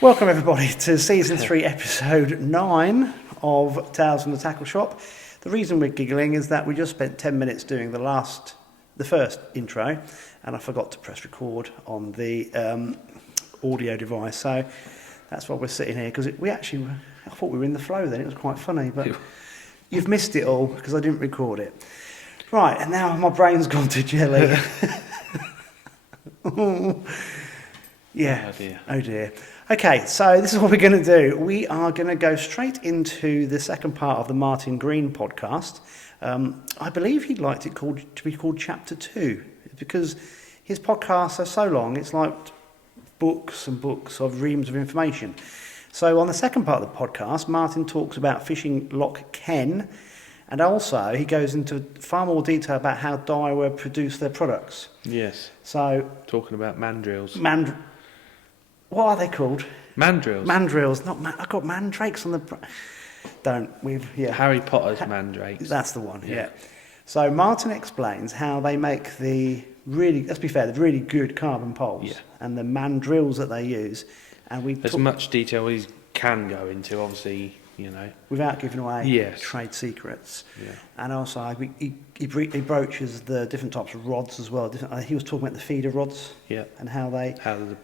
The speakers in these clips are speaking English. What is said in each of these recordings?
Welcome everybody to Season 3, Episode 9 of Tales from the Tackle Shop. The reason we're giggling is that we just spent 10 minutes doing the first intro, and I forgot to press record on the audio device, so that's why we're sitting here, because I thought we were in the flow then, it was quite funny, but you've missed it all because I didn't record it. Right, and now my brain's gone to jelly. Yeah. Oh dear. Okay, so this is what we're going to do. We are going to go straight into the second part of the Martin Greene podcast. I believe he'd liked it to be called Chapter 2, because his podcasts are so long, it's like books and books of reams of information. So on the second part of the podcast, Martin talks about fishing Loch Ken, and also he goes into far more detail about how Daiwa produce their products. Yes. So talking about mandrills. What are they called? Mandrills. Mandrills. I've got mandrakes on the... Harry Potter's mandrakes. That's the one, yeah. So Martin explains how they make the really good carbon poles and the mandrills that they use. And much detail as he can go into, obviously, you know. Without giving away trade secrets. Yeah. And also he broaches the different types of rods as well. He was talking about the feeder rods. Yeah. And how the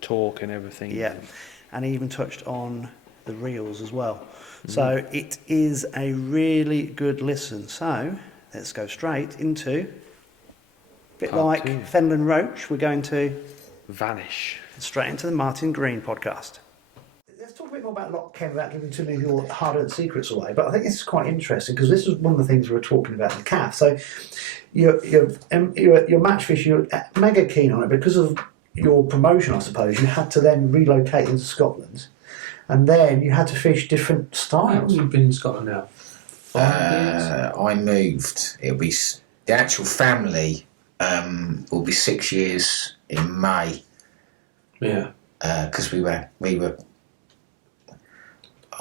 torque and everything. Yeah, and he even touched on the reels as well. Mm-hmm. So it is a really good listen. So let's go straight into, a bit like Fenland Roach, we're going to vanish straight into the Martin Greene podcast. Let's talk a bit more about Loch Ken without giving too many of your hard-earned secrets away, but I think this is quite interesting because this is one of the things we were talking about in the calf. So your match fish, you're mega keen on it because of your promotion, I suppose. You had to then relocate into Scotland, and then you had to fish different styles. How long have you been in Scotland now? 5 years? I moved. It'll be the actual family will be 6 years in May. Yeah. Because we were. It'll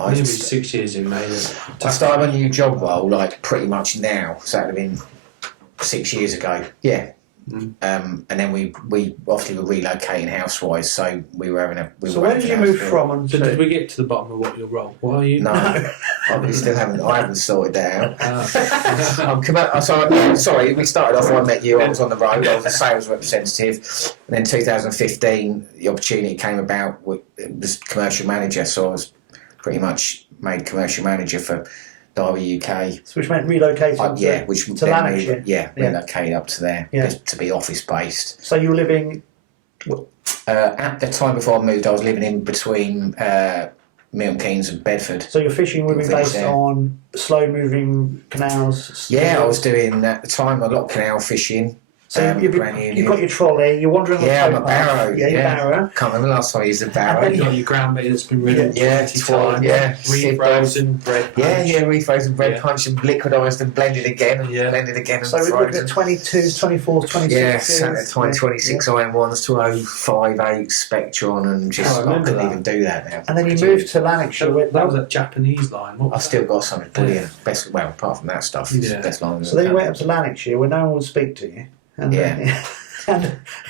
be 6 years in May. I started a new job role like pretty much now, so that would have been 6 years ago. Yeah. Mm. And then we obviously were relocating housewise, so we were having a. So where did you move from? So did we get to the bottom of what your role? Why are you? No, I haven't sorted that out. Sorry, we started off when I met you. I was on the road. I was a sales representative, and then 2015, the opportunity came about. It was commercial manager, so I was pretty much made commercial manager for Daiwa UK. So which meant relocating to Lanarkshire? Relocated up to there to be office based. So you were living... at the time before I moved, I was living in between Milton Keynes and Bedford. So your fishing would be based on slow moving canals? Yeah, I was doing at the time a lot of canal fishing. So you've got your trolley, you're wandering on the I'm a barrow. Barrow. Can't remember the last time I used a barrow. You've got your ground bait that's been ridden. Refrozen bread punch. Refrozen bread punch and liquidised and blended again and blended again. So we're looking at 22s, 24s, 26s. Yeah, sat at 26 iron ones, 2058 Spectron, and just I couldn't even do that now. And then you moved to Lanarkshire. That was a Japanese line. I've still got something brilliant. Best, apart from that stuff, it's the best line. So then you went up to Lanarkshire where no one would speak to you. And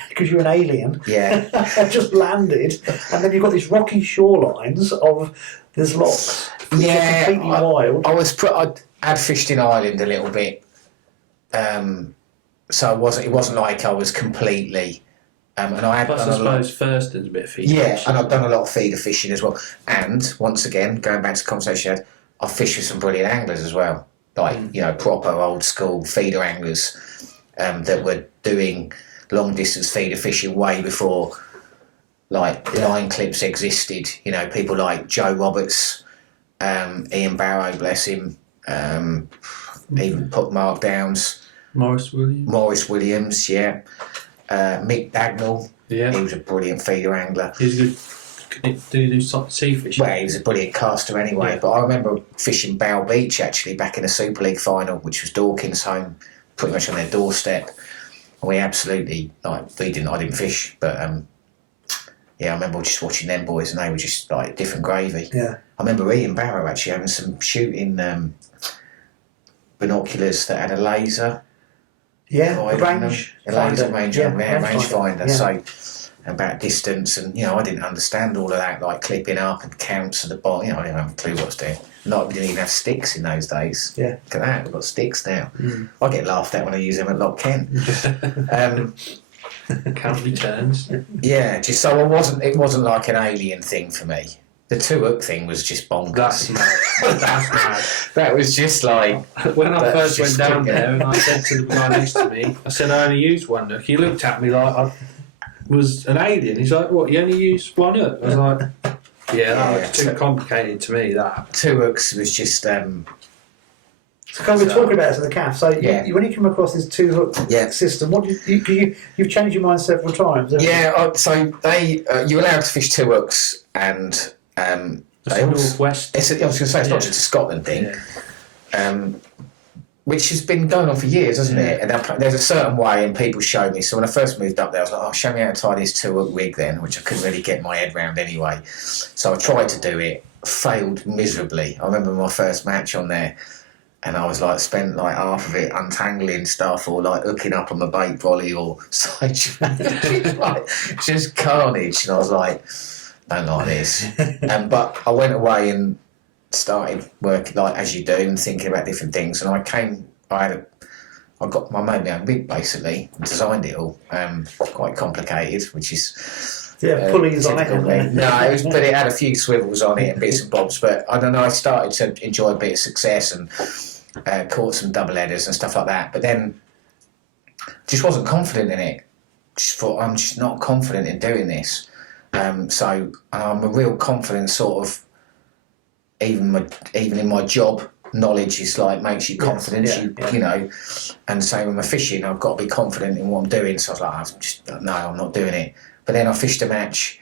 because you're an alien, just landed, and then you've got these rocky shorelines of there's lochs, completely wild. I had fished in Ireland a little bit, so it wasn't like I was completely. And I had. Plus, I suppose Thurston's a bit of feeder. Yeah, and I've done a lot of feeder fishing as well. And once again, going back to the conversation I had, I fished with some brilliant anglers as well, like proper old school feeder anglers. That were doing long distance feeder fishing way before line clips existed. You know, people like Joe Roberts, Ian Barrow, bless him, even put Mark Downs, Maurice Williams, Mick Dagnall, he was a brilliant feeder angler. He's good. Did he do sea fishing? Well, he was a brilliant caster anyway. But I remember fishing Bow Beach actually back in the Super League final, which was Dawkins' home, pretty much on their doorstep. And we absolutely I didn't fish, but I remember just watching them boys, and they were just like different gravy. Yeah. I remember Ian Barrow actually having some shooting binoculars that had a laser. Yeah, a range finder. Rangefinder. So about distance, and I didn't understand all of that, like clipping up and counts at the bottom. I didn't have a clue what I was doing. We didn't even have sticks in those days. Yeah. Look at that, we've got sticks now. I get laughed at when I use them at Loch Ken. Count returns. Yeah, just so it wasn't like an alien thing for me. The 2-hook thing was just bonkers. That's mad. That's mad. That was just like... When I first went just down like- there and I said to the guy next to me, I said I only used 1 hook. He looked at me like I was an alien. He's like, what, you only use 1 hook? I was like, yeah, that was too complicated to me, that. 2 hooks was just... So can we talk about it at the calf? So when you come across this 2-hook system, what you've changed your mind several times. Haven't you? So you're allowed to fish 2 hooks, and Northwest. I was going to say it's not just a Scotland thing, which has been going on for years, hasn't it? And there's a certain way, and people show me. So when I first moved up there, I was like, "Oh, show me how to tie this 2-hook rig," then, which I couldn't really get my head round anyway. So I tried to do it, failed miserably. I remember my first match on there. And I was like, spent like half of it untangling stuff or like hooking up on the bait volley or side like, just carnage. And I was like, don't like this. But I went away and started working like as you do and thinking about different things. And I got my made my own rig basically, designed it all. Quite complicated, which is. Pulleys on it. No, but it had a few swivels on it and bits and bobs. But I don't know, I started to enjoy a bit of success and caught some double headers and stuff like that. But then just wasn't confident in it. Just thought, I'm just not confident in doing this. So I'm a real confident sort of, even in my job, knowledge is like makes you confident, you know. And same with my fishing, I've got to be confident in what I'm doing. So I was like, I'm not doing it. But then I fished a match.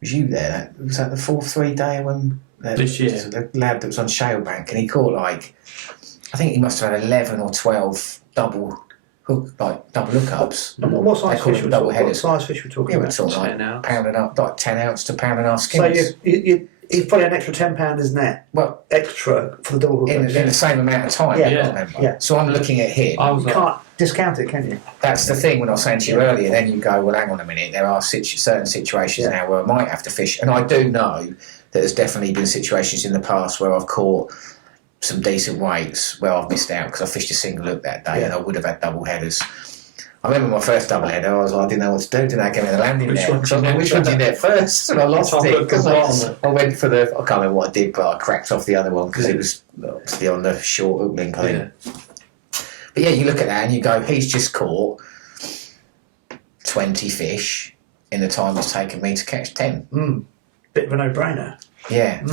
Was you there? Was that the 4-3 day when this year? The lad that was on Shalebank, and he caught like, I think he must have had 11 or 12 double hookups. What size fish double what headers. size fish we're talking about? We're talking like 10 ounce. pound and up, like 10 ounce to pound and a half So skimmers. you've probably an extra £10 net. Well, extra for the double hook. in the same amount of time. Yeah. I remember. Yeah. So I'm looking at him. You can't discount it, can you? That's the thing when I was saying to you earlier, then you go, well, hang on a minute, there are certain situations now where I might have to fish. And I do know that there's definitely been situations in the past where I've caught some decent weights where I've missed out because I fished a single hook that day and I would have had double headers. I remember my first double header, I was like, I didn't know what to do, didn't I get me the landing Which net? one So I was like, which one did you net first? And I lost it because I went for I can't remember what I did, but I cracked off the other one because it was obviously on the short hook link, I think. But yeah, you look at that and you go, he's just caught 20 fish in the time it's taken me to catch 10. Bit of a no-brainer. Yeah.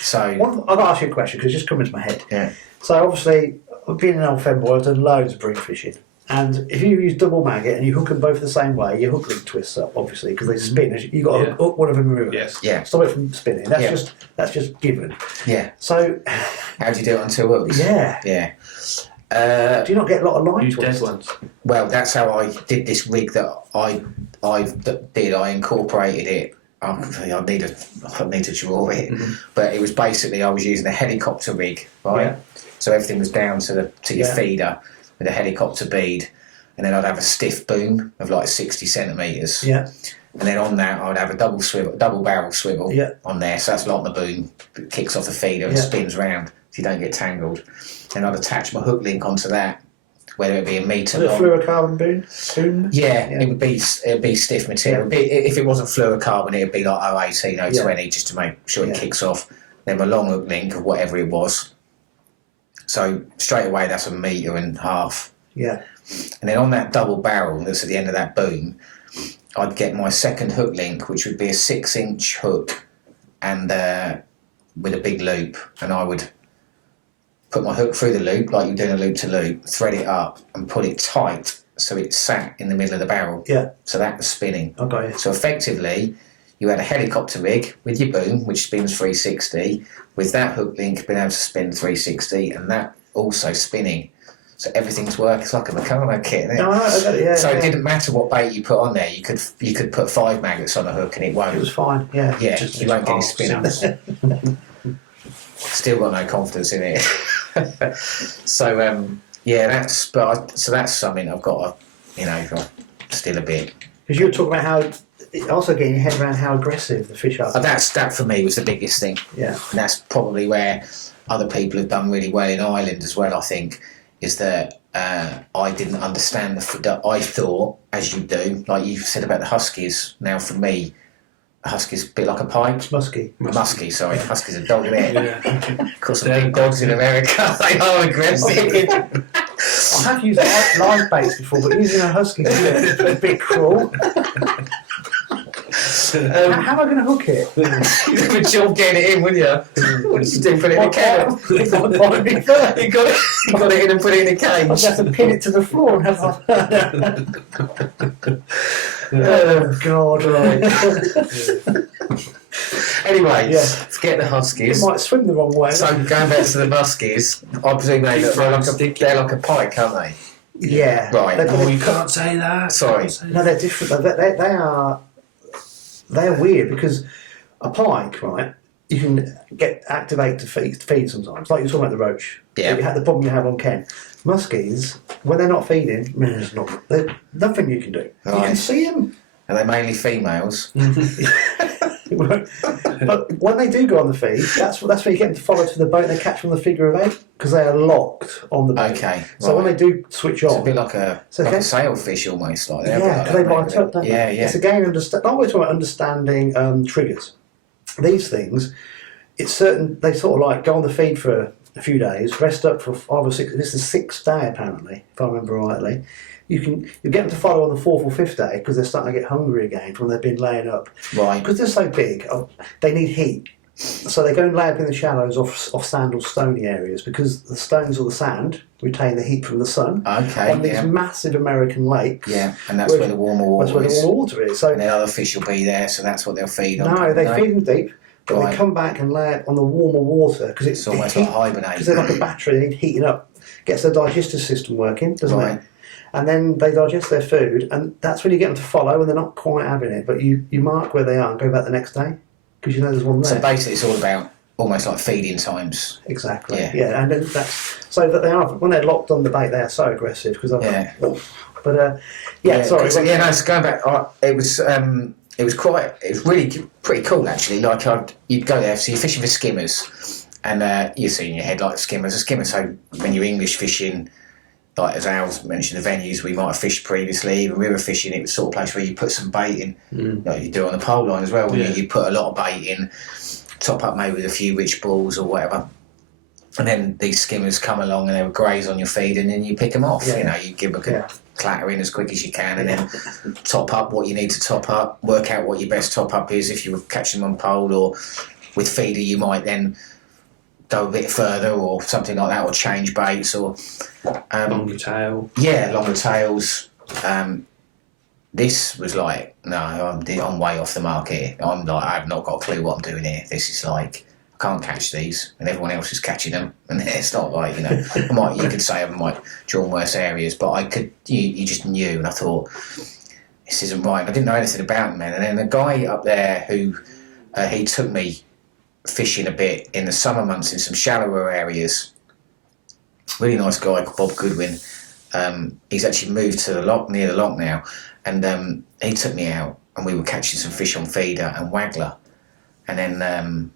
So I've got to ask you a question because it's just come into my head. Yeah. So obviously, I've been in Old Fenboy, I've done loads of bream fishing. And if you use double maggot and you hook them both the same way, your hook link twists up, obviously, because they spin. You've got to hook one of them in reverse. Yeah. Stop it from spinning. That's just given. Yeah. So how do you do it on 2 hooks? Yeah. Yeah. Do you not get a lot of line Use twists? dead ones. Well, that's how I did this rig that I did. I incorporated it. I need to draw it, but it was basically I was using a helicopter rig, right? Yeah. So everything was down to your feeder with a helicopter bead, and then I'd have a stiff boom of like 60 centimetres. Yeah. And then on that, I'd have a double barrel swivel on there. So that's like the boom, it kicks off the feeder and spins round, so you don't get tangled. And I'd attach my hook link onto that, whether it be a metre long. Fluorocarbon boom? Yeah, it would be stiff material. If it wasn't fluorocarbon, it would be like 018, 020, just to make sure it kicks off. Then my long hook link of whatever it was. So straight away, that's 1.5 meters. Yeah. And then on that double barrel that's at the end of that boom, I'd get my second hook link, which would be a 6-inch hook, and with a big loop, and I would put my hook through the loop like you're doing a loop to loop, thread it up, and pull it tight so it sat in the middle of the barrel. Yeah. So that was spinning. Okay. So effectively, you had a helicopter rig with your boom, which spins 360, with that hook link being able to spin 360, and that also spinning. So everything's working. It's like a Meccano kit, isn't it? So it didn't matter what bait you put on there. You could put 5 maggots on a hook and it won't. It was fine. Yeah. Yeah, you won't get any spinners. Still got no confidence in it. So that's something I've got to, still a bit Because you were talking about how, also getting your head around how aggressive the fish are. That for me was the biggest thing. Yeah. And that's probably where other people have done really well in Ireland as well, I think, is that I didn't understand I thought, as you do, like you said about the huskies, now for me, a husky's a bit like a pike. It's musky. Musky, sorry. Husky's a dog in there. Yeah. Of course, the big dogs in America, they are aggressive. I have used live baits before, but using a husky is a bit cruel. How am I going to hook it? You'd have a job getting it in, wouldn't you? What did you do? Put it in a kennel? You got it in and put it in a cage. I'd have to pin it to the floor and have oh, God, right. Anyway, forget the huskies. It might swim the wrong way. So going back to the muskies, I presume they're like a pike, aren't they? Yeah. Right. Oh, you can't say that. Sorry. No, they're different. They're weird because a pike, right, you can activate to feed sometimes. Like you're talking about the roach. Yeah. The problem you have on Ken. Muskies, when they're not feeding, there's nothing you can do. Right. You can see them. Are they mainly females? But when they do go on the feed, that's where you get them to follow to the boat and they catch from the figure of 8 because they are locked on the boat. Okay. So when they do switch on, it's a bit like a sailfish almost, like that. yeah, because they bite up, don't they? Yeah, yeah. It's again we're talking about understanding triggers. These things, it's certain. They sort of like go on the feed for a few days, rest up for 5 or 6. This is the 6th day apparently, if I remember rightly. You get them to follow on the 4th or 5th day because they're starting to get hungry again from when they've been laying up. Right. Because they're so big, they need heat. So they go and lay up in the shallows off sand or stony areas because the stones or the sand retain the heat from the sun. Okay. On these massive American lakes. Yeah, and that's where the warmer water is. That's where the warmer water is. So and then other fish will be there, so that's what they'll feed on. No, they feed them deep. But Right. they come back and lay it on the warmer water because It's almost like hibernating. Because they're like a battery, they need heating up. Gets their digestive system working, doesn't Right. it? And then they digest their food, and that's when you get them to follow, and they're not quite having it. But you mark where they are and go back the next day because you know there's one there. So basically, it's all about almost like feeding times. Exactly. Yeah. Yeah, and then that's so that they are when they're locked on the bait, they are so aggressive because Yeah. But sorry. Yeah, no. So going back, it was really pretty cool actually. Like you'd go there, so you're fishing for skimmers, and you see in your head like skimmers. A skimmer. So when you're English fishing, like as Al's mentioned, the venues we might have fished previously, even river fishing, it was sort of place where you put some bait in. Like you do on the pole line as well. When you put a lot of bait in, top up maybe with a few rich balls or whatever. And then these skimmers come along and they will graze on your feed, and then you pick them off. Yeah. You know, you give them a good clatter in as quick as you can, and then top up what you need to top up. Work out what your best top up is if you were catching them on pole, or with feeder you might then go a bit further or something like that, or change baits or Longer tail. Yeah, longer tails. This was like, no, I'm way off the mark here. I'm like, I've not got a clue what I'm doing here. This is like, I can't catch these, and everyone else is catching them, and it's not like, you know, you could say I might draw in worse areas, but I could, you just knew, and I thought, this isn't right. I didn't know anything about them, and then the guy up there who, he took me fishing a bit in the summer months in some shallower areas. Really nice guy called Bob Goodwin. He's actually moved to the loch, near the loch now, and he took me out, and we were catching some fish on feeder and waggler, and then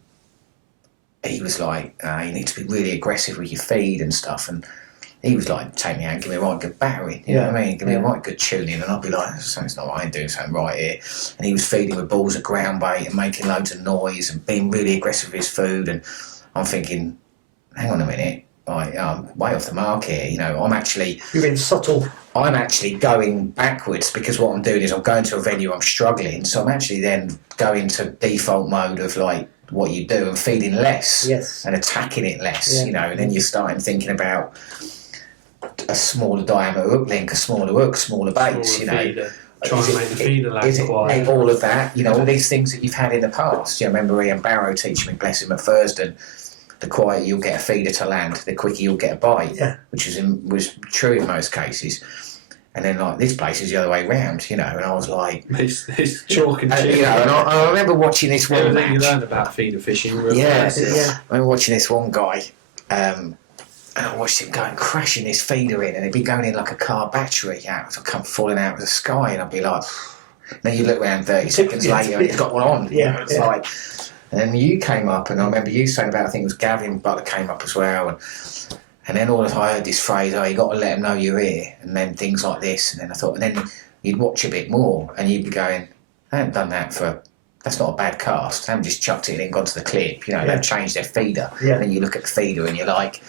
he was like, you need to be really aggressive with your feed and stuff, and he was like, take me out and give me a right good battering, you know what I mean? Give me a right good tuning, and I'd be like, something's not right, I'm doing something right here. And he was feeding with balls of ground bait and making loads of noise and being really aggressive with his food, and I'm thinking, hang on a minute, I'm way off the mark here, you know, You're being subtle. I'm actually going backwards because what I'm doing is I'm going to a venue, I'm struggling, so I'm actually then going to default mode of like what you do and feeding less and attacking it less, you know, and then you're starting thinking about a smaller diameter hook link, a smaller hook, smaller baits, you know. Feeder. Trying to make the feeder last quiet. All of that, you know, all these things that you've had in the past. You know, remember Ian Barrow teaching me, bless him, at Thurston, the quieter you'll get a feeder to land, the quicker you'll get a bite, which was true in most cases. And then like this place is the other way round, you know, and I was like, it's chalk and cheese. you know, and I remember watching this one Everything match. you learn about feeder fishing. I remember watching this one guy, and I watched him going crashing his feeder in, and it'd be going in like a car battery. It'd come falling out of the sky, and I'd be like, Then you look around 30 seconds later and he's got one on. Yeah, You know, it's like, and then you came up, and I remember you saying about, I think it was Gavin Butler came up as well, and then all of I heard this phrase, you got to let them know you're here, and then things like this, and then I thought, and then you'd watch a bit more, and you'd be going, I haven't done that that's not a bad cast. They haven't just chucked it in and gone to the clip. They've changed their feeder. Yeah. And then you look at the feeder and you're like...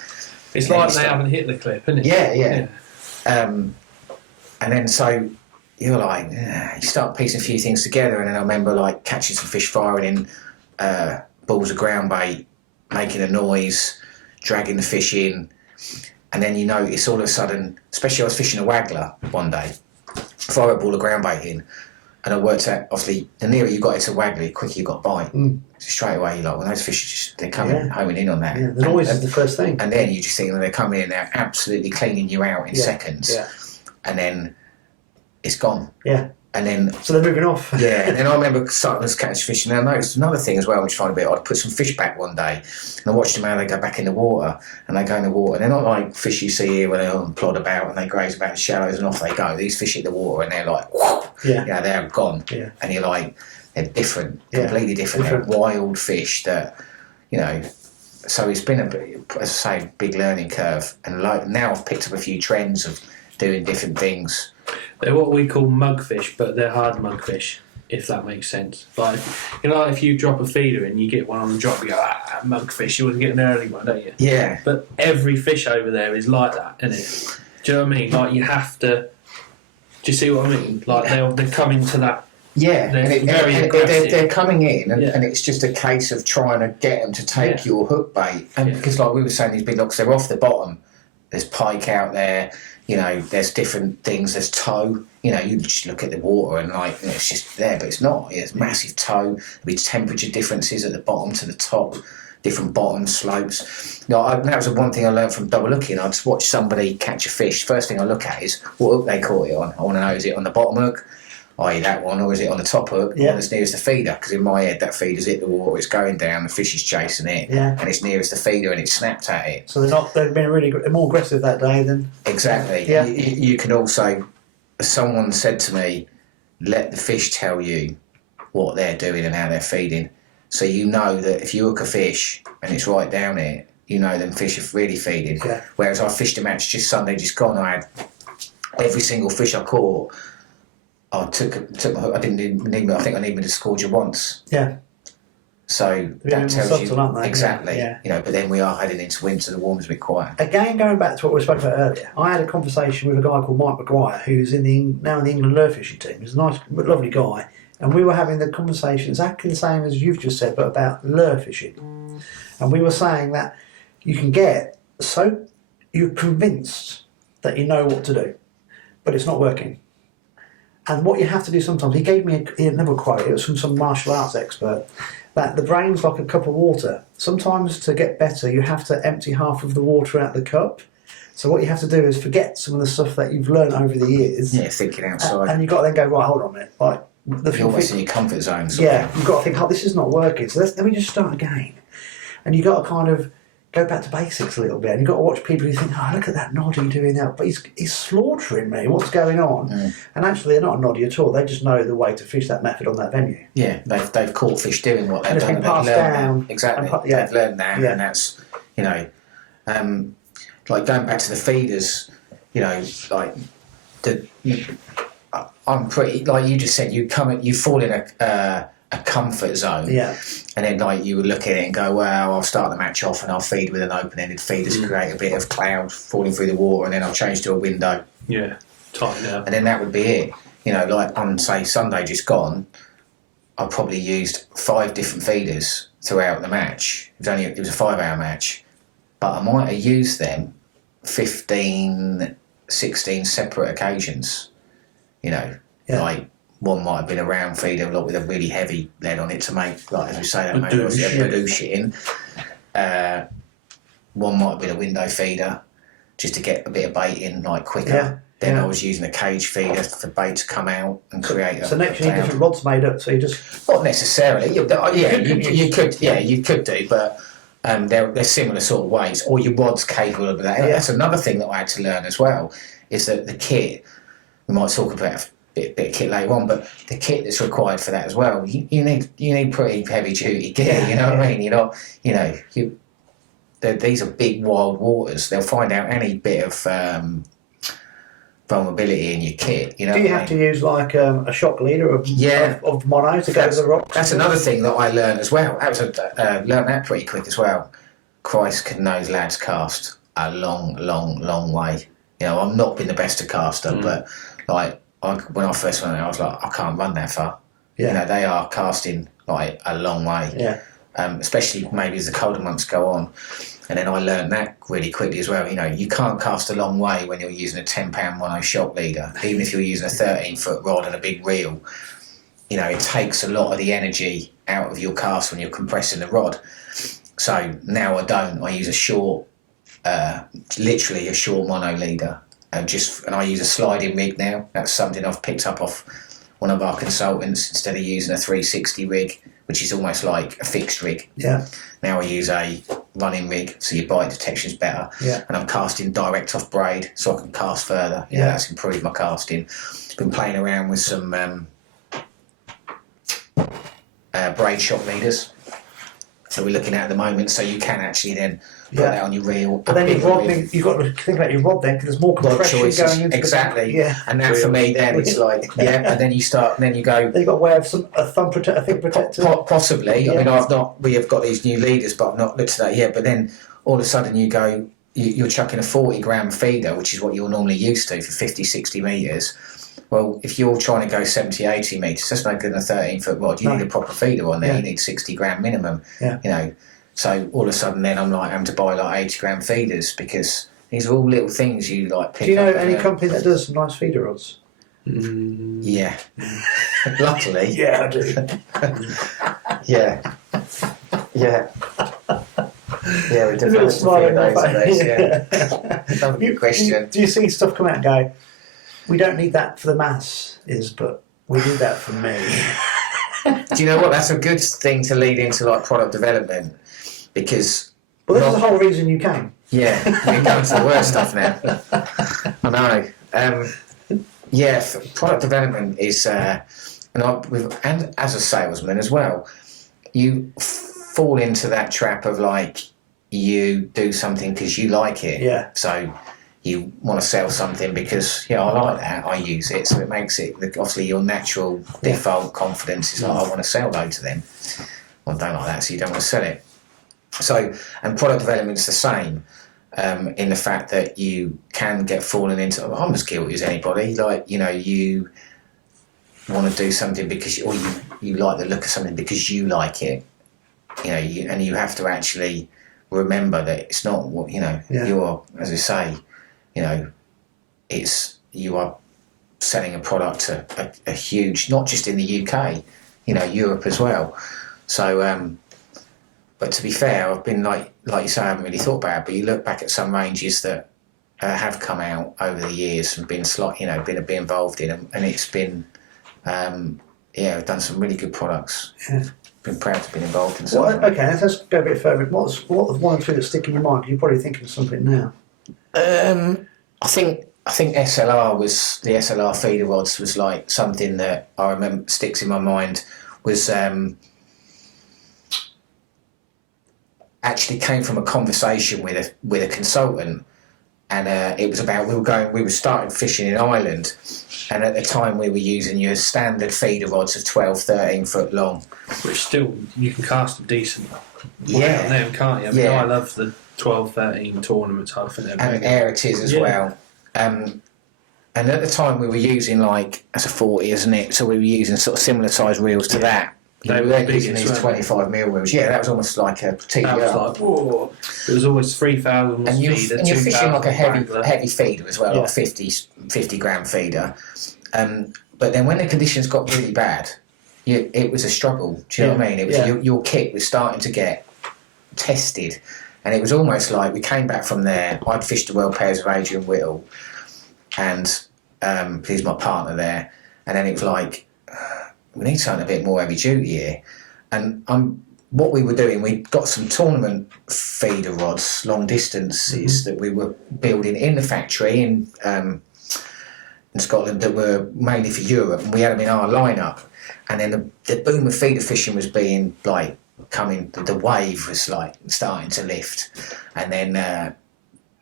It's like they haven't hit the clip, isn't it? Yeah. And then so you're like, you start piecing a few things together, and then I remember like catching some fish firing in balls of ground bait, making a noise, dragging the fish in, and then you notice all of a sudden, especially I was fishing a waggler one day, fire a ball of ground bait in, and I worked out, obviously, the nearer you got it to waggler, the quicker you got bite. So straight away, you're like, well, those fish, they're coming, homing in on that. Yeah, the noise is the first thing. And then you just think, they're coming in, they're absolutely cleaning you out in seconds. Yeah. And then it's gone. Yeah. And then... So they're moving off. Yeah, and then I remember starting to catch fish, and I noticed another thing as well, which I find a bit odd. I put some fish back one day, and I watched them how they go back in the water, and they go in the water. They're not like fish you see here where they plod about and they graze about the shallows and off they go. These fish hit the water and they're like, whoop, they're gone. Yeah. And you're like, they're different, completely different. They're wild fish that, so it's been as I say, big learning curve. And like now I've picked up a few trends of doing different things. They're what we call mugfish, but they're hard mugfish, if that makes sense. Like, if you drop a feeder in, you get one on the drop, you go, mugfish, you want to get an early one, don't you? Yeah. But every fish over there is like that, isn't it? Do you know what I mean? Like, you have to... Do you see what I mean? Like, they're coming to that... Yeah, they're coming in, and it's just a case of trying to get them to take your hook bait. And because, like we were saying, these big locks, they're off the bottom. There's pike out there. There's different things. There's tow. You just look at the water and like it's just there, but it's not. There's massive tow. There'll be temperature differences at the bottom to the top, different bottom slopes. That was the one thing I learned from double hooking. I just watch somebody catch a fish. First thing I look at is what hook they caught it on. I want to know, is it on the bottom hook, i.e. that one, or is it on the top hook, the one that's nearest the feeder? Because in my head, that feeder's hit the water, it's going down, the fish is chasing it, and it's nearest the feeder and it snapped at it. So they've been they're more aggressive that day than... Exactly. Yeah. You can also, someone said to me, let the fish tell you what they're doing and how they're feeding. So you know that if you hook a fish and it's right down it, you know them fish are really feeding. Yeah. Whereas I fished a match just Sunday, just gone, I had every single fish I caught, I took my hook. I didn't need me. I think I needed to scourge you once. Yeah. So that tells subtle, you aren't they? exactly. Yeah. But then we are heading into winter. The warm's a bit quiet. Again, going back to what we spoke about earlier, I had a conversation with a guy called Mike Maguire, who's now in the England lure fishing team. He's a nice, lovely guy, and we were having the conversation exactly the same as you've just said, but about lure fishing. And we were saying that you can get so you're convinced that you know what to do, but it's not working. And what you have to do sometimes, he gave me another quote, it was from some martial arts expert, that the brain's like a cup of water. Sometimes to get better, you have to empty half of the water out the cup. So what you have to do is forget some of the stuff that you've learned over the years. Yeah, thinking outside. And you've got to then go, right, hold on a minute. Like, You're almost in your comfort zone. You've got to think, this is not working. So let me just start again. And you've got to kind of go back to basics a little bit. And you've got to watch people who think, look at that noddy doing that. But he's slaughtering me. What's going on? Mm. And actually, they're not a noddy at all. They just know the way to fish that method on that venue. Yeah, they've caught fish doing what they've done. Been passed down. Exactly. They've learned that. And that's, like going back to the feeders, I'm pretty, like you just said, you fall in a comfort zone, and then you would look at it and go, well, I'll start the match off and I'll feed with an open-ended feeder to create a bit of cloud falling through the water, and then I'll change to a window, tighten up, and then that would be it. Like on say Sunday just gone, I probably used 5 different feeders throughout the match. It was a 5-hour match, but I might have used them 15, 16 separate occasions. Like one might have been a round feeder with a really heavy lead on it to make, like as we say, that badoosh in. One might have been a window feeder just to get a bit of bait in quicker. Then I was using a cage feeder for bait to come out and create. So next you need different rods made up. So you just not necessarily. You could do, but they're similar sort of ways. Or your rod's capable of that. That's another thing that I had to learn as well. Is that the kit. We might talk about bit of kit later on, but the kit that's required for that as well, you need pretty heavy duty gear. You know what I mean? You're not, these are big wild waters. They'll find out any bit of vulnerability in your kit. You know, do you have to use like a shock leader of mono to go to the rocks? That's another thing that I learned as well. Learned that pretty quick as well. Christ, can those lads cast a long, long, long way. I've not been the best a caster, but when I first went there, I was like, I can't run that far. Yeah. They are casting like a long way. Yeah. Especially maybe as the colder months go on. And then I learned that really quickly as well. You can't cast a long way when you're using a 10-pound mono shock leader, even if you're using a 13-foot rod and a big reel. It takes a lot of the energy out of your cast when you're compressing the rod. So now I don't. I use a short, literally a short mono leader, and I use a sliding rig now. That's something I've picked up off one of our consultants instead of using a 360 rig, which is almost like a fixed rig. Yeah. Now I use a running rig, so your bite detection's better. Yeah. And I'm casting direct off braid, so I can cast further. That's improved my casting. Been playing around with some braid shock leaders. So we're looking at the moment, so you can actually then put that on your reel. But then you've got to think about your rod then, because there's more compression going into exactly. Yeah. And now for me, then it's like and then you start, and then you go. Then you've got to wear a thumb protector, a thing protector. Possibly. I mean, we have got these new leaders, but I've not looked at that yet. But then all of a sudden you go, you're chucking a 40-gram feeder, which is what you're normally used to for 50, 60 metres. Well, if you're trying to go 70, 80 metres, that's no good in a 13-foot rod. You need a proper feeder on there. You need 60 gram minimum. Yeah. So all of a sudden then I'm like having to buy like 80-gram feeders, because these are all little things you like pick up. Do you know any company that does nice feeder rods? Yeah. Luckily. Yeah, I do. Yeah. Yeah. Yeah, we A little developed smile on your a face. few of those, yeah. Lovely question. Do you see stuff come out and go, we don't need that for the masses, but we need that for me? Do you know what? That's a good thing to lead into like product development, because. Well, this is the whole reason you came. Yeah, we're going to the worst stuff now. I know. Product development is, and as a salesman as well, you fall into that trap of like you do something because you like it. Yeah. So you want to sell something because I like that, I use it, so it makes it obviously your natural default confidence is like I want to sell loads of them. Well, I don't like that, so you don't want to sell it. So, and product development is the same. In the fact that you can get fallen into, I'm as guilty as anybody, like, you want to do something because you like the look of something because you like it, and you have to actually remember that it's not what, you are, as I say, you are selling a product to a huge, not just in the UK, Europe as well. So, but to be fair, I've been like you say, I haven't really thought about it, but you look back at some ranges that have come out over the years and been been a bit involved in them, and it's been, I've done some really good products. Yeah. Been proud to have been involved in some. Well, okay, let's go a bit further. What was one or two that stick in your mind? You're probably thinking of something now. I think SLR was the SLR feeder rods was like something that I remember sticks in my mind. Was actually came from a conversation with a consultant, and it was about we were starting fishing in Ireland, and at the time we were using your standard feeder rods of 12, 13 foot long, which still you can cast a decent on yeah them, can't you? I mean, I love the 12, 13 tournaments. I think they're and air it is as well. And at the time we were using that's a 40, isn't it? So we were using sort of similar size reels to that. They we were weren't using these 25mm reels. Yeah, that was almost like a TDR. That was like, whoa. It was always 3,000 and you're fishing like a heavy feeder as well, like a 50 gram feeder. But then when the conditions got really bad, it was a struggle. Do you know what I mean? It was your kit was starting to get tested, and it was almost like we came back from there. I'd fished the World Pairs of Adrian Whittle, and he's my partner there, and then it was like, we need something a bit more heavy duty here. And what we were doing, we got some tournament feeder rods, long distances, that we were building in the factory in Scotland that were mainly for Europe, and we had them in our lineup. And then the boom of feeder fishing was being like coming. The wave was like starting to lift, and then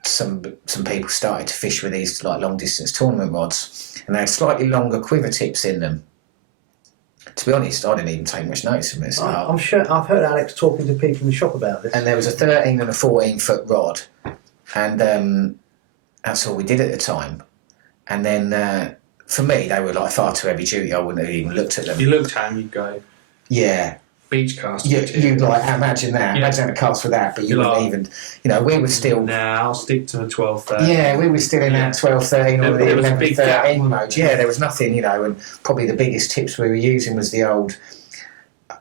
some people started to fish with these like long distance tournament rods, and they had slightly longer quiver tips in them. To be honest, I didn't even take much notice of it. I'm sure I've heard Alex talking to people in the shop about this. And there was a 13 and a 14 foot rod, and that's all we did at the time. And then for me, they were like far too heavy duty. I wouldn't have even looked at them. You looked at them, you'd go, yeah. beach cast. You'd like imagine that. Yeah. Imagine a cast with that, but you You're wouldn't like, even. You know, we were still. Nah, I'll stick to a 12, 13. Yeah, we were still in that 12, 13 or the There was a 11, big 13 gap. mode. Yeah, there was nothing, you know, and probably the biggest tips we were using was the old,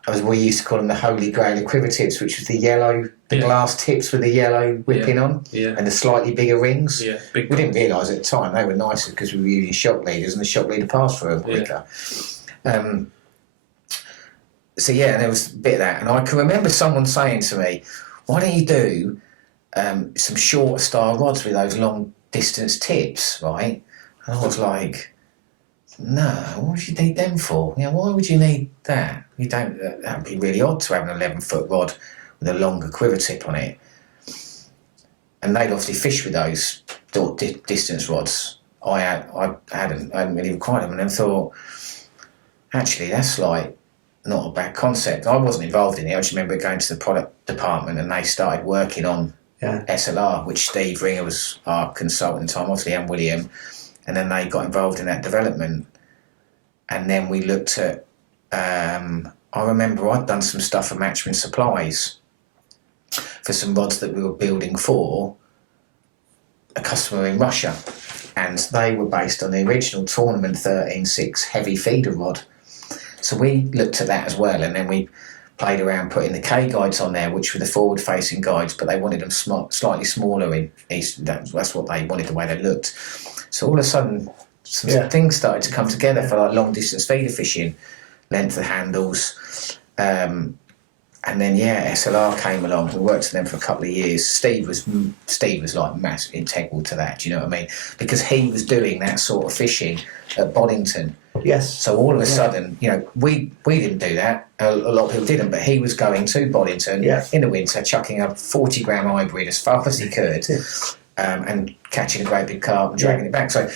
as we used to call them, the holy grail of quiver tips, which was the yellow, the glass tips with the yellow whipping on, and the slightly bigger rings. Yeah, big we didn't realise at the time they were nicer because we were using shock leaders and the shock leader passed through them quicker. So yeah, there was a bit of that, and I can remember someone saying to me, "Why don't you do some shorter style rods with those long distance tips, right?" And I was like, "No, what would you need them for? You know, why would you need that? You don't. That would be really odd to have an 11-foot rod with a longer quiver tip on it." And they'd obviously fish with those distance rods. I hadn't really required them, and then thought, actually, that's like not a bad concept. I wasn't involved in it. I just remember going to the product department and they started working on SLR, which Steve Ringer was our consultant at the time, obviously, and William. And then they got involved in that development. And then we looked at, I remember I'd done some stuff for Matchman Supplies for some rods that we were building for a customer in Russia. And they were based on the original Tournament 13.6 heavy feeder rod. So we looked at that as well, and then we played around putting the K guides on there, which were the forward-facing guides, but they wanted them slightly smaller in east. That's what they wanted, the way they looked. So all of a sudden, some things started to come together for like long-distance feeder fishing, length of handles, and then SLR came along. We worked with them for a couple of years. Steve was like massive, integral to that. Do you know what I mean? Because he was doing that sort of fishing at Boddington. Yes. So all of a sudden, you know, we didn't do that. A lot of people didn't, but he was going to Boddington in the winter, chucking a 40-gram hybrid as far as he could, and catching a great big carp and dragging it back. So,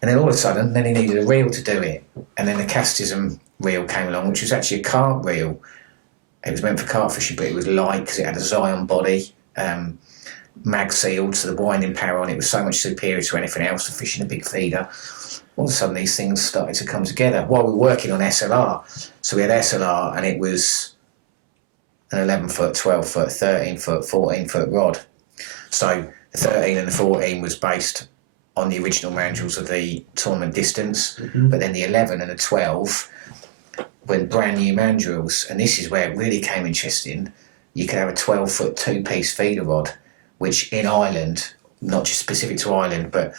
and then all of a sudden, then he needed a reel to do it, and then the Castism reel came along, which was actually a carp reel. It was meant for carp fishing, but it was light because it had a Zion body, mag sealed, so the winding power on it was so much superior to anything else for fishing a big feeder. All of a sudden, these things started to come together while we were working on SLR. So we had SLR, and it was an 11-foot, 12-foot, 13-foot, 14-foot rod. So the 13 and the 14 was based on the original manuals of the tournament distance, but then the 11 and the 12 were brand new manuals, and this is where it really came interesting. You could have a 12-foot two-piece feeder rod, which in Ireland, not just specific to Ireland, but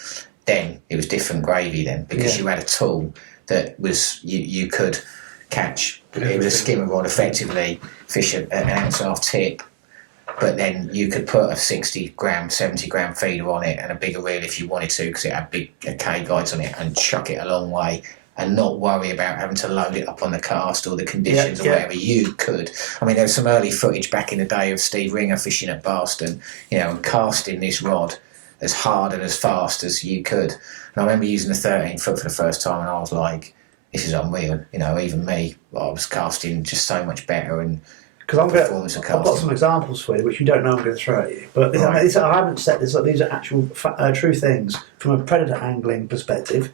then it was different gravy then, because you had a tool that was you could catch. It was a skimmer rod, effectively fish an ounce and a half tip, but then you could put a 60-gram, 70-gram feeder on it and a bigger reel if you wanted to, because it had big K guides on it, and chuck it a long way and not worry about having to load it up on the cast or the conditions or whatever. You could. I mean, there was some early footage back in the day of Steve Ringer fishing at Barston, you know, and casting this rod as hard and as fast as you could. And I remember using the 13-foot for the first time, and I was like, this is unreal. You know, even me, I was casting just so much better. And because I've got some examples for you, which you don't know I'm going to throw at you. But I haven't set this up. These are actual true things from a predator angling perspective.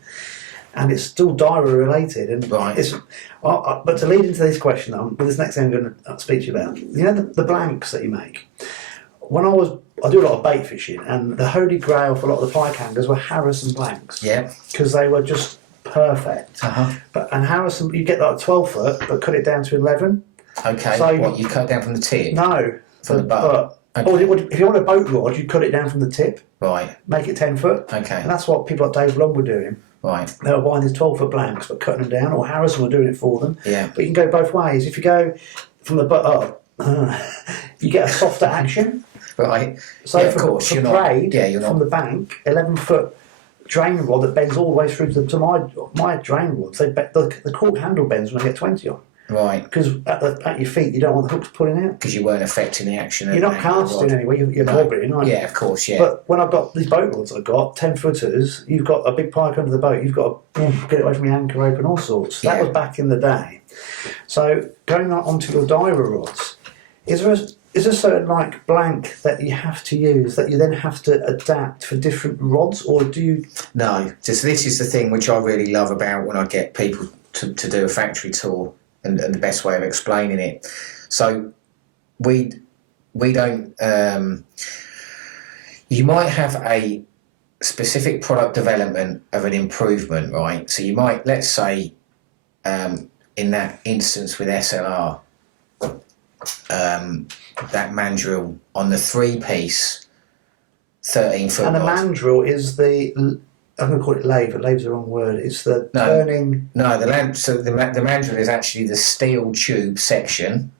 And it's still Daiwa related. And but to lead into this question, this next thing I'm going to speak to you about, you know, the blanks that you make. When I do a lot of bait fishing, and the holy grail for a lot of the pike anglers were Harrison blanks. Yeah. Because they were just perfect. And Harrison, you get like 12-foot, but cut it down to 11. Okay. So what, you cut it down from the tip? No. From the butt? Okay. Or if you want a boat rod, you cut it down from the tip. Right. Make it 10-foot. Okay. And that's what people like Dave Long were doing. Right. They were buying these 12-foot blanks, but cutting them down, or Harrison were doing it for them. Yeah. But you can go both ways. If you go from the butt up, you get a softer action. Right. So of course, you're not from the bank, 11-foot drain rod that bends all the way through to my drain rods. The cork handle bends when I get 20 on. Right. Because at your feet, you don't want the hooks pulling out. Because you weren't affecting the action. You're not casting anyway. You're bobbing, aren't you? Yeah, of course. Yeah. But when I've got these boat rods, I've got 10 footers. You've got a big pike under the boat. You've got to get it away from your anchor open, all sorts. That was back in the day. So going on to your Daiwa rods, is there a certain like blank that you have to use that you then have to adapt for different rods, or do you? No. This is the thing which I really love about when I get people to do a factory tour, and the best way of explaining it. So we don't. You might have a specific product development of an improvement, right? So you might, let's say, in that instance with SLR, that mandrel on the 3-piece 13-foot And a rod. mandrel is the. I'm going to call it lathe. Lathe's the wrong word. It's the turning. No, the mandrel is actually the steel tube section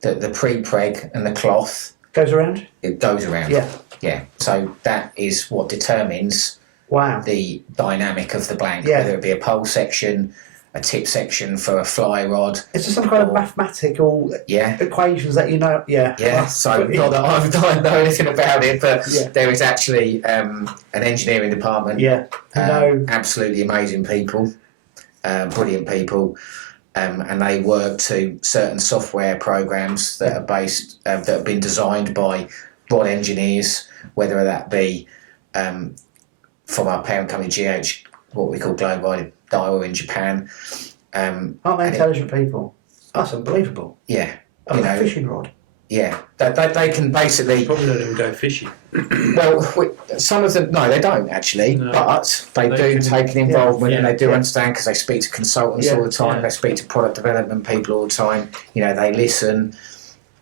that the pre-preg and the cloth. Goes around? It goes around. Yeah. Yeah. So that is what determines the dynamic of the blank, whether it be a pole section, a tip section for a fly rod. Is there some kind of mathematical equations that you know? Yeah. Yeah, so not that I don't know anything about it, but there is actually an engineering department. Yeah. Absolutely amazing people, brilliant people. And they work to certain software programs that are based, that have been designed by rod engineers, whether that be from our parent company GH, what we call Global Daiwa in Japan. Aren't they intelligent people? That's unbelievable. Yeah. A fishing rod. Yeah, they can basically. Probably let them go fishing. Well, some of them, no, they don't actually, but they do take an involvement and they do understand, because they speak to consultants all the time, they speak to product development people all the time, they listen.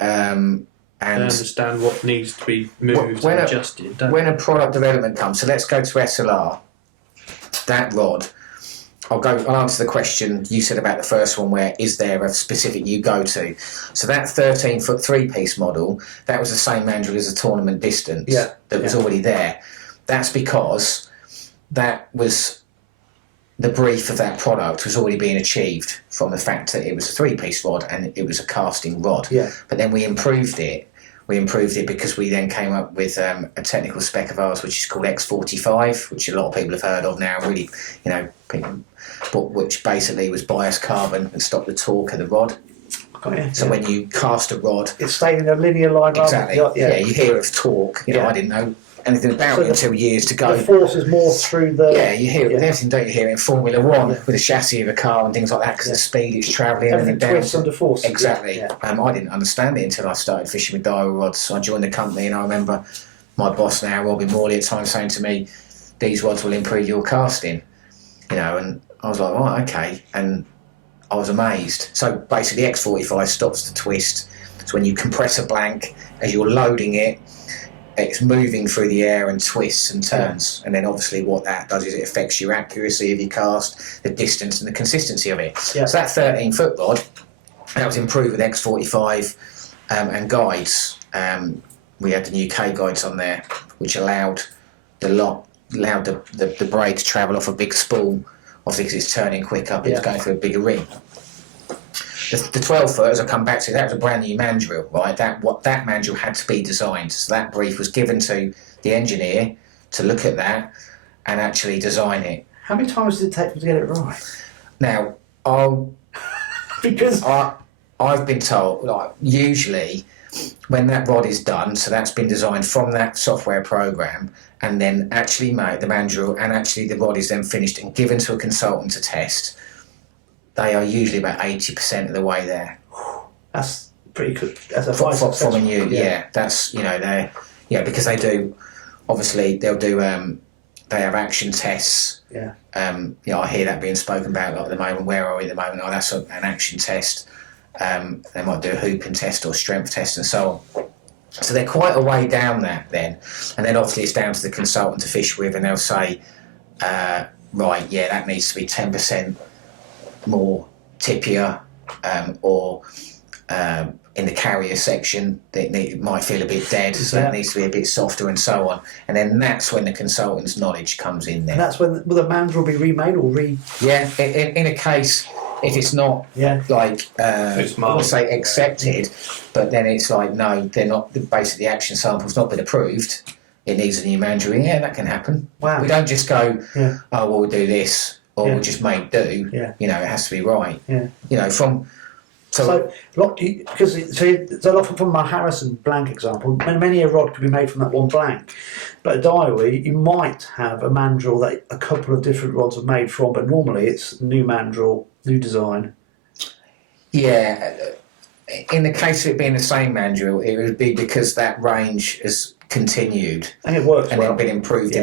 And they understand what needs to be moved and adjusted. When a product development comes, so let's go to SLR, that rod. I'll answer the question you said about the first one, where is there a specific you go to? So that 13-foot 3-piece model, that was the same mandrel as a tournament distance that was already there. That's because that was the brief of that product was already being achieved from the fact that it was a 3-piece rod and it was a casting rod. Yeah. But then we improved it. We improved it because we then came up with a technical spec of ours, which is called X45, which a lot of people have heard of now. Really, which basically was biased carbon and stopped the torque of the rod. So when you cast a rod, it stayed in a linear line. Exactly. Yeah, you hear of torque. I didn't know anything about it until years to go. The force is more through the. Yeah, you hear it with everything, don't you? Hear it in Formula One with the chassis of a car and things like that, because the speed it's travelling. Everything twists under force. Exactly. I didn't understand it until I started fishing with Daiwa rods. So I joined the company, and I remember my boss now, Robin Morley, at times saying to me, "These rods will improve your casting," and I was like, "Oh, okay," and I was amazed. So basically, the X45 stops the twist. So when you compress a blank, as you're loading it, it's moving through the air and twists and turns. And then obviously what that does is it affects your accuracy of your cast, the distance and the consistency of it. So that 13-foot rod, that was improved with X45 and guides. We had the new K guides on there, which allowed the braid to travel off a big spool, obviously because it's turning quick up, it's going through a bigger ring. The 12-foot, as I come back to, that was a brand new mandrel, right? That mandrel had to be designed. So that brief was given to the engineer to look at that and actually design it. How many times did it take to get it right? Now, because I've been told, usually when that rod is done, so that's been designed from that software program, and then actually made the mandrel, and actually the rod is then finished and given to a consultant to test. They are usually about 80% of the way there. That's pretty good. That's a from a new, that's because they do. Obviously, they'll do. They have action tests. Yeah. I hear that being spoken about at the moment. Where are we at the moment? Oh, that's an action test. They might do a hooping test or strength test and so on. So they're quite a way down that then, and then obviously it's down to the consultant to fish with, and they'll say, right, that needs to be 10%. More tippier or in the carrier section, it might feel a bit dead, so it needs to be a bit softer and so on. And then that's when the consultant's knowledge comes in there. And that's when will the mandrel be remade or Yeah, in a case, if it's not like, I would say accepted, but then it's like, no, they're not, basically the action sample's not been approved, it needs a new mandrel. Yeah, that can happen. Wow. We don't just go, oh, well, we'll do this, or we'll just make do. Yeah. You know, it has to be right. Yeah. You know, from... So from my Harrison blank example, many a rod could be made from that one blank. But at Daiwa, you might have a mandrel that a couple of different rods are made from, but normally it's new mandrel, new design. Yeah, in the case of it being the same mandrel, it would be because that range has continued and it works and well. it's been improved.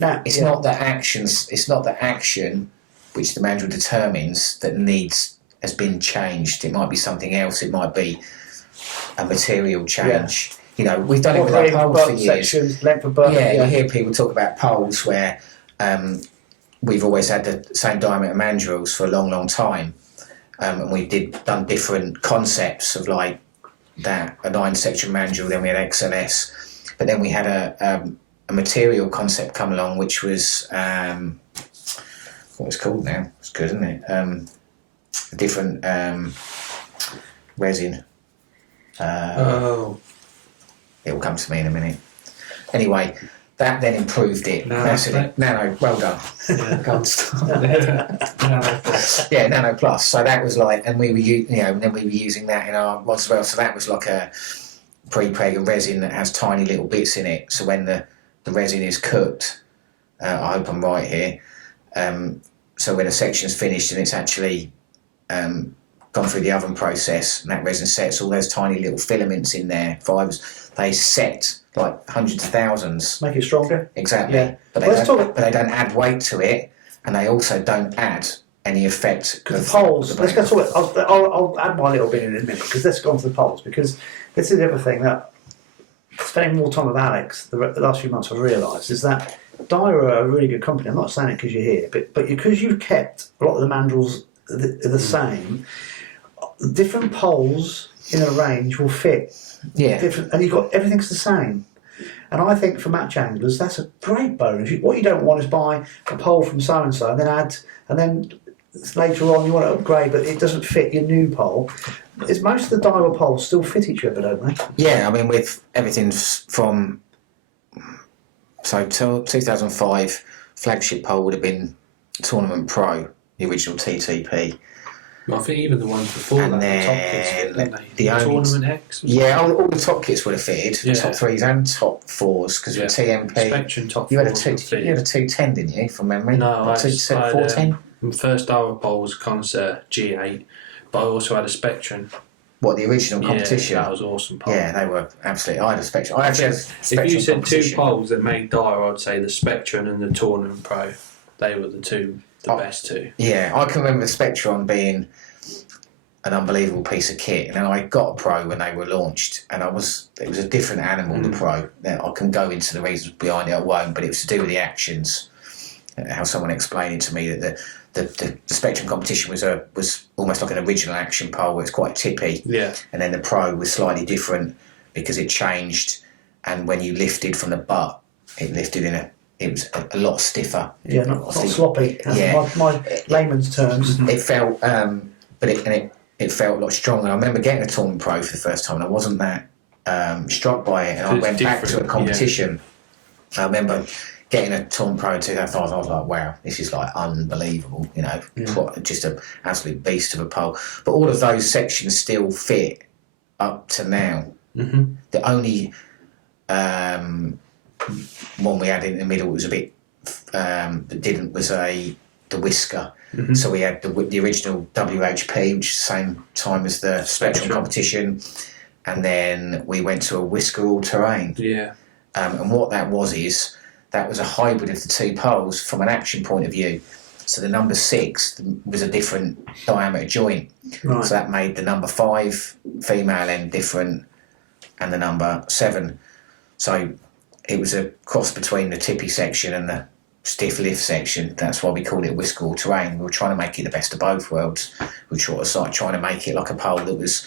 Now, it's not the actions. It's not the action which the mandrel determines that has been changed. It might be something else. It might be a material change. You know, we've done it with our poles for years. Sections, length of butt. You hear people talk about poles where we've always had the same diameter mandrels for a long, long time, and we've done different concepts of like that, a 9-section mandrel. Then we had XLS, but then we had a material concept come along, which was what it's called now. It's good, isn't it? A different resin. It will come to me in a minute. Anyway, that then improved it. Nano, well done. Nano Plus. So that was like, and we were, then we were using that in our rods as well. So that was like a pre-preg resin that has tiny little bits in it. So when the resin is cooked, I hope I'm right here. So when a section's finished and it's actually gone through the oven process, and that resin sets, all those tiny little filaments in there, fibres, they set like hundreds of thousands. Make it stronger. Exactly. Yeah. But they don't add weight to it, and they also don't add any effect. Because the poles, let's go to it. I'll add my little bit in a minute, because let's go on to the poles, because this is the other thing that, spending more time with Alex the last few months, I've realised is that Daiwa are a really good company. I'm not saying it because you're here, but because you've kept a lot of the mandrels the same, different poles in a range will fit. Yeah. Different, and you've got everything's the same. And I think for match anglers, that's a great bonus. What you don't want is buy a pole from so and so, and then later on you want to upgrade, but it doesn't fit your new pole. Is most of the Daiwa poles still fit each other, don't they? Yeah, I mean, with everything from till 2005, flagship pole would have been Tournament Pro, the original TTP. I think even the ones before and that, then the top kits fit, didn't they? The Tournament X? All the top kits would have fitted, top 3s and top 4s, because with TMP... Spectrum top you had a 4s. 210, didn't you, from memory? No, I had 410? My first Daiwa pole was a Concert G8, but I also had a Spectrum. What, the original competition? Yeah, that was awesome pole. Yeah, they were absolutely... I had a Spectrum. I actually had a Spectrum. If you said two poles that made Daiwa, I'd say the Spectrum and the Tournament Pro. They were the best two. Yeah, I can remember the Spectrum being an unbelievable piece of kit, and then I got a Pro when they were launched, and it was a different animal, the Pro. Now, I can go into the reasons behind it, I won't, but it was to do with the actions. How someone explained it to me that the Spectrum competition was almost like an original action pole where it's quite tippy, and then the Pro was slightly different because it changed, and when you lifted from the butt, it lifted it was a lot stiffer. Yeah, not sloppy. My layman's terms. It felt, it felt a lot stronger. I remember getting a Tournament Pro for the first time, and I wasn't that struck by it. And I went back to a competition. I remember getting a Tournament Pro in 2005. I was like, wow, this is like unbelievable. Just an absolute beast of a pole. But all of those sections still fit up to now. Mm-hmm. The only one we had in the middle was a bit that didn't was the whisker. Mm-hmm. So we had the original WHP, which is the same time as the Spectrum competition, and then we went to a whisker all-terrain. Yeah. And what that was a hybrid of the two poles from an action point of view. So the number 6 was a different diameter joint. Right. So that made the number 5 female end different and the number 7. So it was a cross between the tippy section and the stiff lift section. That's why we called it whisker all terrain. We were trying to make it the best of both worlds. We were sort of trying to make it like a pole that was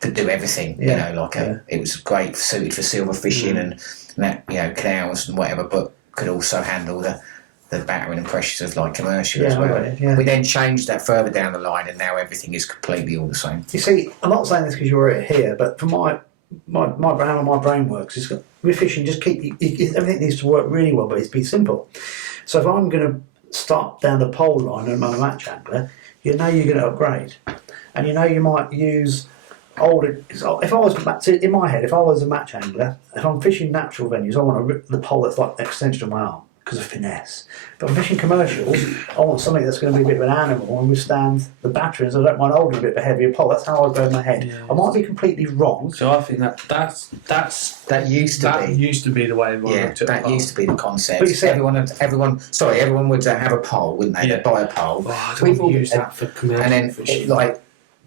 could do everything. Yeah. It was great, suited for silver fishing and that, canals and whatever, but could also handle the battering and pressures of like commercial as well. Yeah. We then changed that further down the line, and now everything is completely all the same. You see, I'm not saying this because you're here, but for my brain, how my brain works, with fishing, just everything needs to work really well, but it's be simple. So if I'm going to start down the pole line and I'm a match angler, you're going to upgrade, and you might use older. If I was in my head, if I was a match angler, if I'm fishing natural venues, I want to rip the pole that's like an extension of my arm because of finesse. But if I'm fishing commercials, I want something that's going to be a bit of an animal and withstand the batterings. I don't mind holding a bit of a heavier pole. That's how I go in my head. Yeah. I might be completely wrong. So I think that used to be the way everyone looked at that the used to be the concept. But you see, everyone would have a pole, wouldn't they? Yeah. They'd buy a pole. I don't use that for commercial and then fishing.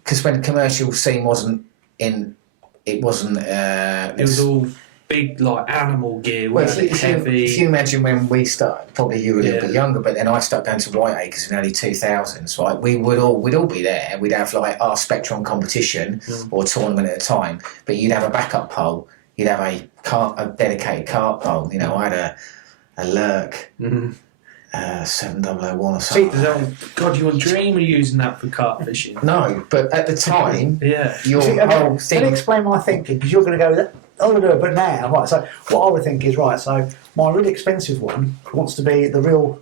because when the commercial scene wasn't in, it wasn't. It was all big like animal gear, wasn't it? Heavy. If you imagine when we started, probably you were a little bit younger, but then I started going to Whiteacres in the early 2000s. Right, we'd all be there. We'd have like our Spectron competition or tournament at a time, but you'd have a backup pole. You'd have a dedicated carp pole. I had a Lurk. 7001 or something. God, you wouldn't dream of using that for carp fishing. No, but at the time, Yeah. your whole thing. Let me explain my thinking, because you're going to go with that. I'm going to do it, but now, right, so what I would think is, right, so my really expensive one wants to be the real,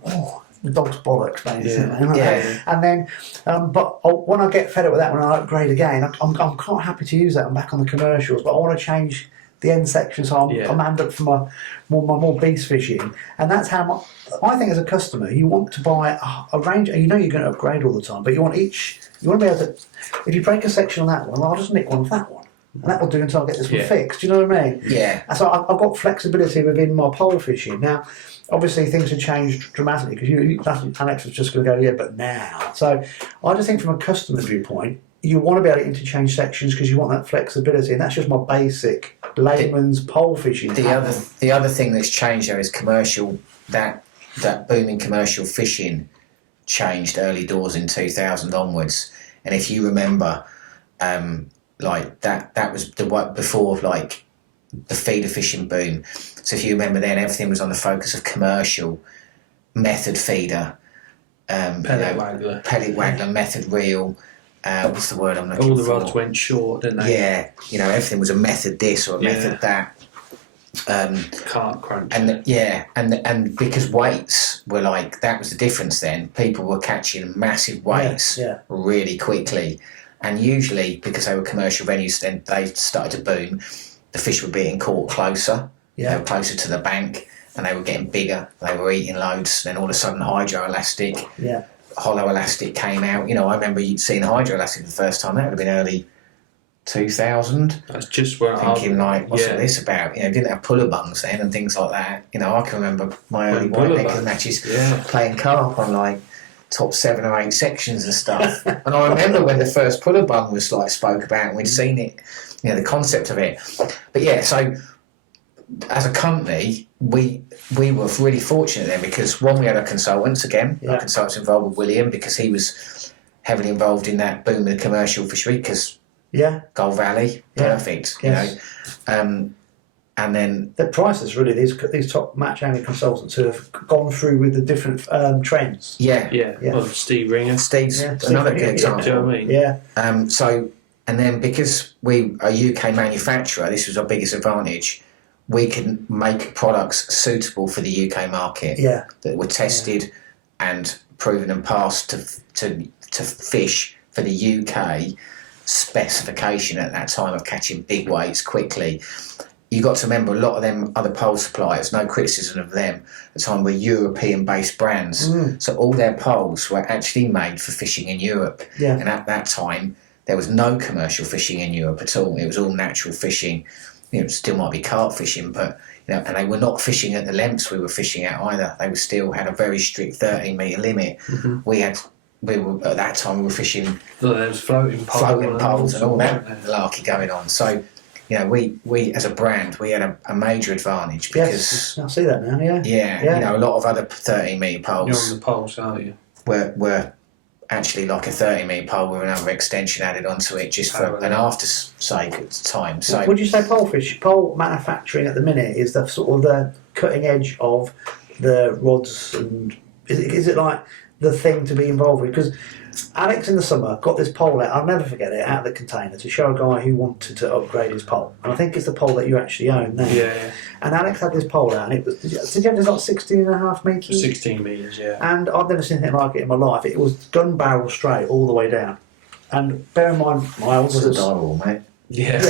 the dog's bollocks, basically. Yeah. And then, but when I get fed up with that, when I upgrade again, I'm quite happy to use that. I'm back on the commercials, but I want to change the end section, so I'm hand up for my more beast fishing. And that's how I think as a customer, you want to buy a range, and you're going to upgrade all the time, but you want to be able to, if you break a section on that one, well, I'll just nick one of that one. And that will do until I get this one fixed. Do you know what I mean? Yeah. And so I've got flexibility within my pole fishing. Now, obviously, things have changed dramatically because Alex was just going to go, yeah, but now. So I just think from a customer viewpoint, you want to be able to interchange sections because you want that flexibility. And that's just my basic layman's pole fishing. The other thing that's changed there is commercial, that booming commercial fishing changed early doors in 2000 onwards. And if you remember, that was before like the feeder fishing boom. So if you remember then, everything was on the focus of commercial method feeder, Pellet waggler, method reel. What's the word I'm looking for? All the rods went short, didn't they? Yeah, everything was a method this or a method that. Carp crunch. And because weights were like, that was the difference then. People were catching massive weights really quickly. And usually, because they were commercial venues, then they started to boom. The fish were being caught closer. They were closer to the bank, and they were getting bigger. They were eating loads. Then all of a sudden, hydroelastic, hollow elastic came out. I remember seeing hydroelastic the first time. That would have been early 2000. That's just where thinking what's all this about? Didn't have puller bungs then and things like that. I can remember my early Whittlesea matches playing carp on top 7 or 8 sections and stuff. And I remember when the first puller bung was spoke about, and we'd seen it, the concept of it. But so as a company, we were really fortunate then, because one, we had our consultants again. Our consultants involved with William, because he was heavily involved in that boom of the commercial fishery, because Gold Valley, perfect, and then the prices really, these top match angling consultants who have gone through with the different trends. Well, Steve Ringer. Steve's another good example. Do you know what I mean? So, and then because we are a UK manufacturer, this was our biggest advantage. We can make products suitable for the UK market that were tested and proven and passed to fish for the UK specification at that time of catching big weights quickly. You got to remember, a lot of them other pole suppliers, no criticism of them at the time, were European-based brands. So all their poles were actually made for fishing in Europe. And at that time, there was no commercial fishing in Europe at all. It was all natural fishing. Still might be carp fishing, but and they were not fishing at the lengths we were fishing at either. They were still had a very strict 13-metre limit. We were at that time we were fishing. Well, there was floating poles and all that malarkey going on. So. We as a brand, we had a major advantage because I see that now. A lot of other 13-metre poles. You're on the poles, aren't you? Were actually like a 30-metre pole with another extension added onto it just for an after-sake at the time. So would you say pole manufacturing at the minute is the sort of the cutting edge of the rods, and is it like the thing to be involved with? Because Alex in the summer got this pole out, I'll never forget it, out of the container to show a guy who wanted to upgrade his pole. And I think it's the pole that you actually own now. Yeah. And Alex had this pole out, and it was, did you have this like 16.5 metres? 16 metres, yeah. And I've never seen anything like it in my life. It was gun barrel straight all the way down. And bear in mind, my old was a Daiwa, mate. Yeah.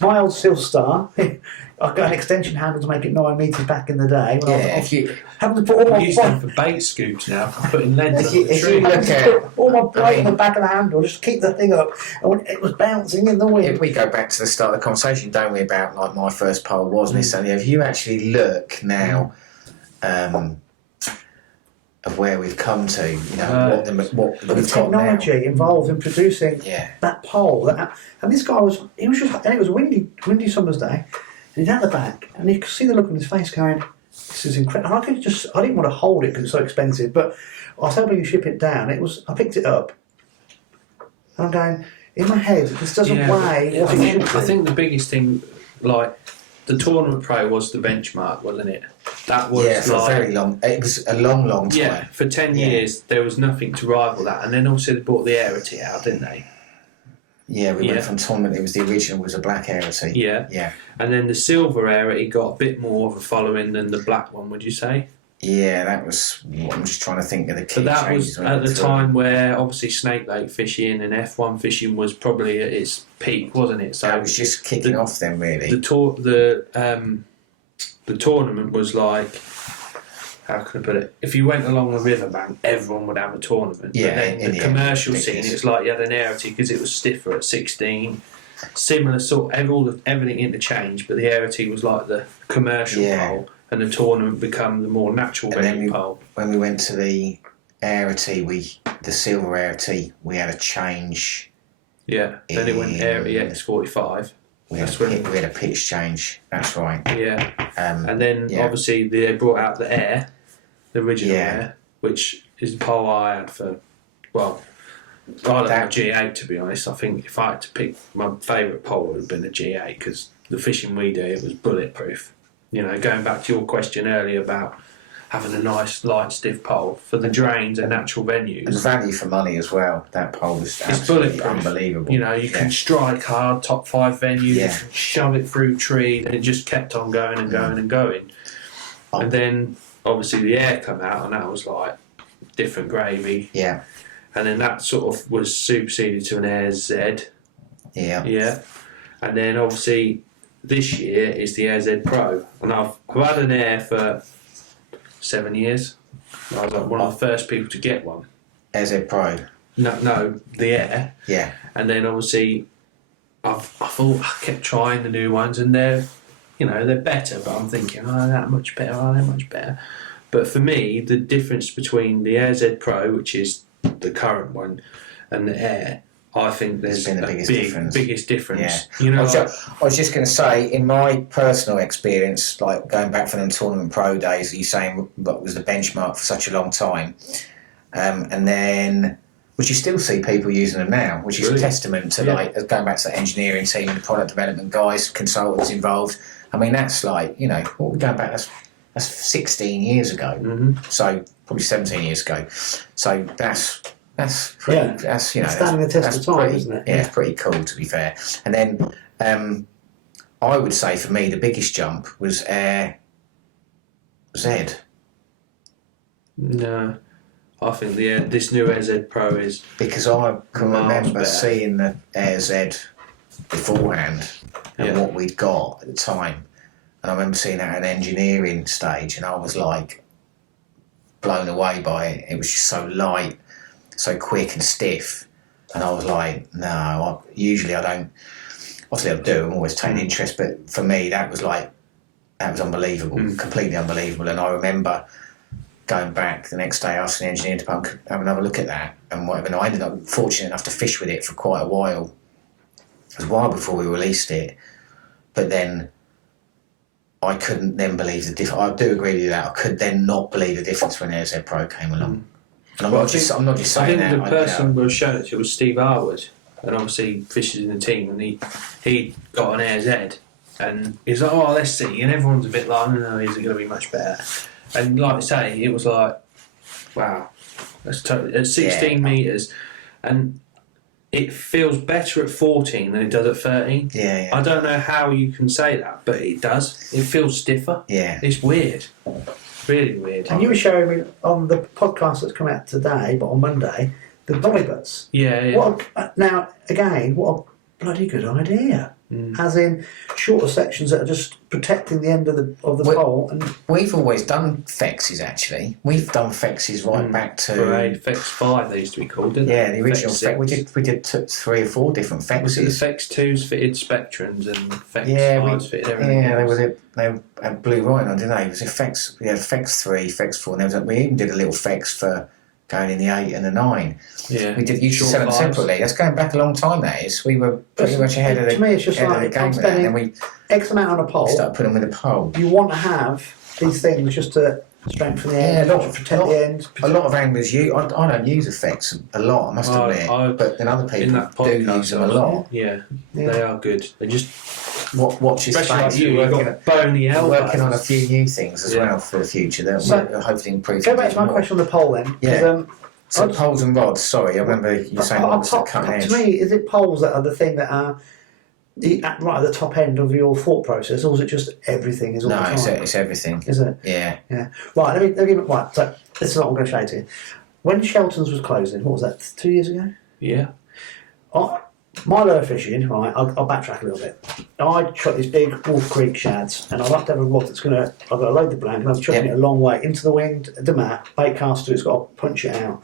My old Slr Star, I got an extension handle to make it 9 metres back in the day. When I was having to put all I my use them for bait scoops now, for putting leads on the If tree. you look at, all my weight on the back of the handle, just keep the thing up. And it was bouncing in the wind. if we go back to the start of the conversation, don't we, about like my first pole was this, and if you actually look now of where we've come to, you know, what The we've got now. technology involved in producing that pole, and this guy was just, and it was a windy summer's day, and he's at the back, and you could see the look on his face going, this is incredible. And I didn't want to hold it because it's so expensive, but I was hoping you ship it down. I picked it up, and I'm going, in my head, this doesn't weigh what it should do. I think the biggest thing, like, the Tournament Pro was the benchmark, wasn't it? That was for very long. It was a long time. Yeah, for 10 years there was nothing to rival that, and then also they brought the Arity out, didn't they? Yeah, we went from tournament. It was the original was a black Arity. Yeah. And then the silver Arity got a bit more of a following than the black one. Would you say? Yeah, that was. I'm just trying to think of the key But that changes. was at the time where obviously snake lake fishing and F1 fishing was probably at its peak, wasn't it? So that was just kicking off then, really. The tournament was like, how can I put it? If you went along the riverbank, everyone would have a tournament. Yeah, but then in the the commercial end, scene, it's like you had an Arity because it was stiffer at 16. Similar sort, everything interchanged, but the Arity was like the commercial pole, and the tournament become the more natural venue pole. When we went to the Arity, the silver Arity, we had a change. Yeah, then it went Arity X45. We had a pitch change. That's right. Yeah, and then obviously they brought out the Air, the original Air, which is the pole I had for, well, I love a G8 to be honest. I think if I had to pick my favourite pole, it would have been a G8 because the fishing we do, it was bulletproof. You know, going back to your question earlier about having a nice light stiff pole for the drains and natural venues. And value for money as well. That pole was it's bulletproof. Unbelievable. You know, you can strike hard, top 5 venues, you can shove it through trees, and it just kept on going and going and going. And then obviously the Air come out, and that was like different gravy. Yeah. And then that sort of was superseded to an Air Z. Yeah. Yeah. And then obviously this year is the Air Z Pro, and I've had an Air for 7 years. I was like one of the first people to get one. Air Z Pro. No, the Air. Yeah. And then obviously, I thought I kept trying the new ones, and they're better. But I'm thinking, are they much better? But for me, the difference between the Air Z Pro, which is the current one, and the Air, I think there's been the biggest difference. Yeah. You know, I was just going to say, in my personal experience, like going back from the Tournament Pro days, you saying what was the benchmark for such a long time, and then which you still see people using them now, which is a testament to like going back to the engineering team and the product development guys, consultants involved. I mean, that's like, you know, what we're going back. That's 16 years ago, so probably 17 years ago. So that's pretty. That's, you know, standing the test of time, pretty, isn't it? Yeah, it's pretty cool to be fair. And then I would say for me the biggest jump was Air Z. No, I think this new Air Z Pro is because I can remember better. seeing the Air Z beforehand and what we'd got at the time, and I remember seeing that at an engineering stage, and I was like blown away by it. It was just so light, so quick and stiff, and I was like, no. Usually I don't. Obviously I do. I'm always taking interest, but for me that was unbelievable, completely unbelievable. And I remember going back the next day asking the engineering department to have another look at that and whatever. And I ended up fortunate enough to fish with it for quite a while. It was a while before we released it, but then I couldn't then believe the difference. I do agree with you that I could then not believe the difference when Air Z Pro came along. And I'm not just saying that. I think the person we were showing it to was Steve Harwood, and obviously fishes in the team, and he got an Air's Head, and he's like, oh, let's see, and everyone's a bit like, no, he's going to be much better. And like I say, it was like, wow, that's totally at 16 metres, and it feels better at 14 than it does at 13. Yeah. I don't know how you can say that, but it does. It feels stiffer. Yeah. It's weird. Really weird. And you were showing me on the podcast that's come out today, but on Monday, the Daibas. Yeah. Now, again, what a bloody good idea. As in shorter sections that are just protecting the end of the pole. And we've always done fexes, actually. We've done fexes right back to... Fex 5 they used to be called, didn't they? Yeah, the original fex. We did 3 or 4 different fexes. Was it the Fex 2s fitted Spectrums and Fex 5s fitted everything? Yeah, they blew right on, didn't they? It was a fex. We had Fex 3, Fex 4, and we even did a little fex for going in the 8 and the 9. Yeah. We did used to sell them separately. That's going back a long time, that is. We were pretty much ahead of the game. To me, it's just like I'm spending X amount on a pole. Start putting them with a pole. You want to have these things just to strengthen the end, protect the end. A lot of anglers use. I don't use effects a lot, I must admit. But then other people do use them a lot. Yeah, they are good. They just watch your space. You've got bony elbows. Working on a few new things as well for the future that will hopefully improve. Go back to my question on the pole then. Yeah. So poles and rods. Sorry, I remember you saying rods that cutting edge. To me, is it poles that are the thing that are right at the top end of your thought process, or is it just everything? Is all the time? It's everything. Is it? Yeah. Right. Let me give it. Right. So this is what I'm going to show you to you. When Shelton's was closing, what was that? 2 years ago. Yeah. My lure fishing, right, I'll backtrack a little bit. I shot these big Wolf Creek shads, and I like to have a rod that's going to, I've got to load the blank, and I'm chucking it a long way into the wind, the mat, bait caster, it's got to punch it out.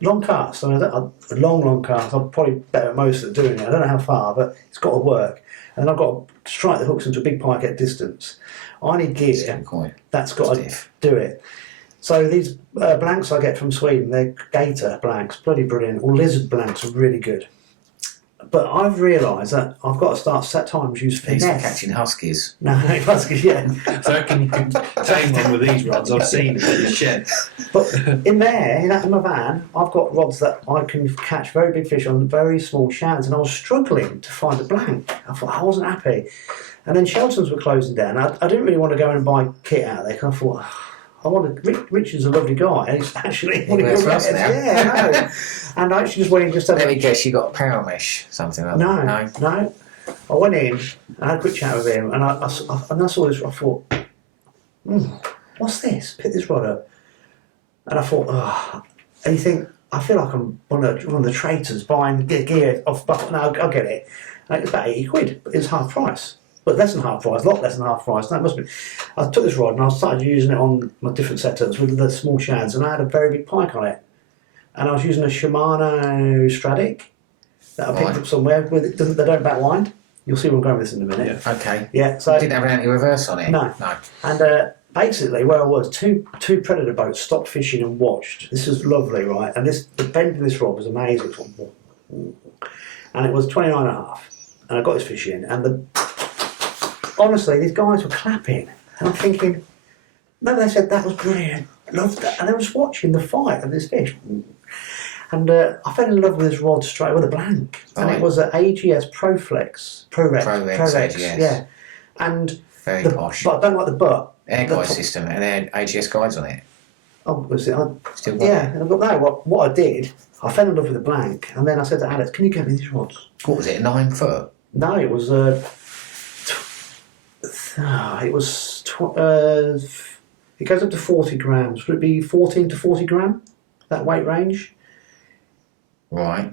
Long cast, a long cast, I'm probably better at most at doing it, I don't know how far, but it's got to work. And then I've got to strike the hooks into a big pike at distance. I need gear that's got to do it. So these blanks I get from Sweden, they're gator blanks, bloody brilliant, or lizard blanks are really good. But I've realised that I've got to start set times use finesse. These for catching huskies. No, huskies, yeah. So I reckon you can tame one with these rods. I've seen it in the shed. But in my van, I've got rods that I can catch very big fish on very small shads, and I was struggling to find a blank. I thought I wasn't happy. And then Shelton's were closing down. I didn't really want to go and buy kit out there because I thought, Richard's a lovely guy, and he's actually one of your friends. Yeah, I know. And I actually just went in just. Let me guess, you got a power mesh, something like that. No. I went in, I had a quick chat with him, and I saw this. I thought, what's this? Pick this rod up, and I thought, and you think, I feel like I'm one of the traitors buying gear off. But no, I'll get it. And it was about £80, but it was half price. But less than half price, a lot less than half price. That must be. I took this rod and I started using it on my different setups with the small shads, and I had a very big pike on it. And I was using a Shimano Stradic that I picked up somewhere. They don't backwind. You'll see where I'm going with this in a minute. Yeah. Okay. Yeah. So you didn't have an anti-reverse on it. No. And basically, where I was, two predator boats stopped fishing and watched. This was lovely, right? And the bend in this rod was amazing. And it was 29.5. And I got this fish in, and honestly, these guys were clapping, and I'm thinking, no, they said that was brilliant, loved that, and they were just watching the fight of this fish. And I fell in love with this rod straight with a blank, and it was an AGS ProRex AGS. Yeah, and very posh. But I don't like the butt. Air guide system, and they had AGS guides on it. Oh, was it? Still yeah, and I got no. What I did, I fell in love with the blank, and then I said to Alex, "Can you get me these rods?" What was it? 9 foot? No, it was. It goes up to 40 grams. Would it be 14 to 40 gram? That weight range. Right.